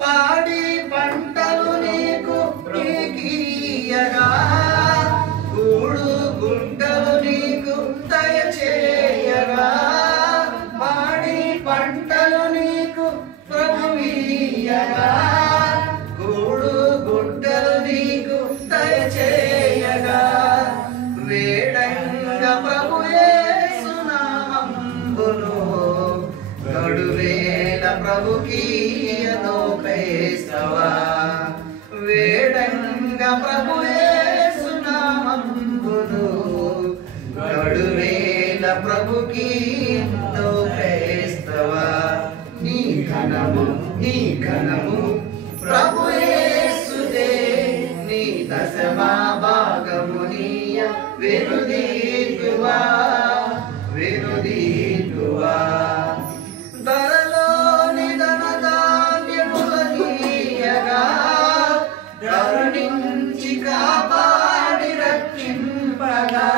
పాడి పంటలు నీకు నీకీయగా, గూడు గుంటలు నీకు దయచేయగా. పాడి పంటలు నీకు ప్రభువీయగా, గూడు గుంటలు నీకు దయచేయగా. వేడంగా ప్రభు యేసు నామమును, గడువేల ప్రభుకీయను క్రైస్తవా. వేడంగా ప్రభు యేసు నామమును, గడువేల ప్రభుకీయను క్రైస్తవా. నీ ఘనము ప్రభు యేసుదే, నీ దశమభాగము నీయ వెనుదీతువా. ధరలోని ధనధాన్యములనీయగా, కరుణించి కాపాడి రక్షింపగా.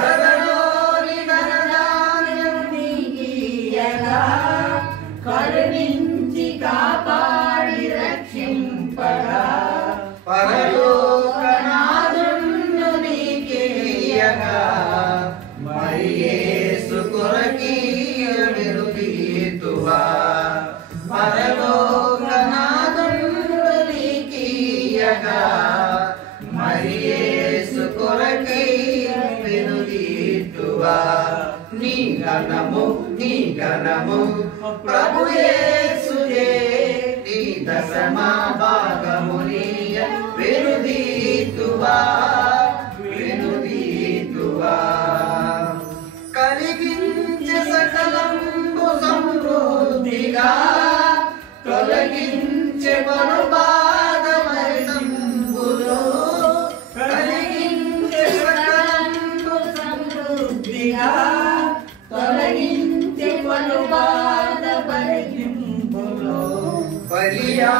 ధరలోని ధనధాన్యములనీయగా, కరుణించి కాపాడి రక్షింపగా. పరలోకనాథుండు నీకేయగా, మరి యేసు కొరకీయ వెనుదీతువా. పరలోకనాథుండు నీకేయగా, మరి యేసు కొరకీయ వెనుదీతువా. నీ ఘనము ప్రభు యేసుదే, నీ దశమభాగము నీయ వెనుదీతువా. కలిగించే సకలంబు సమృద్ధిగా, తొలగించే బరుబాధ మరిదంబులు. కలిగించే సకలంబు సమృద్ధిగా, తొలగించే బరుబాధ పరిగింపులు. బలియా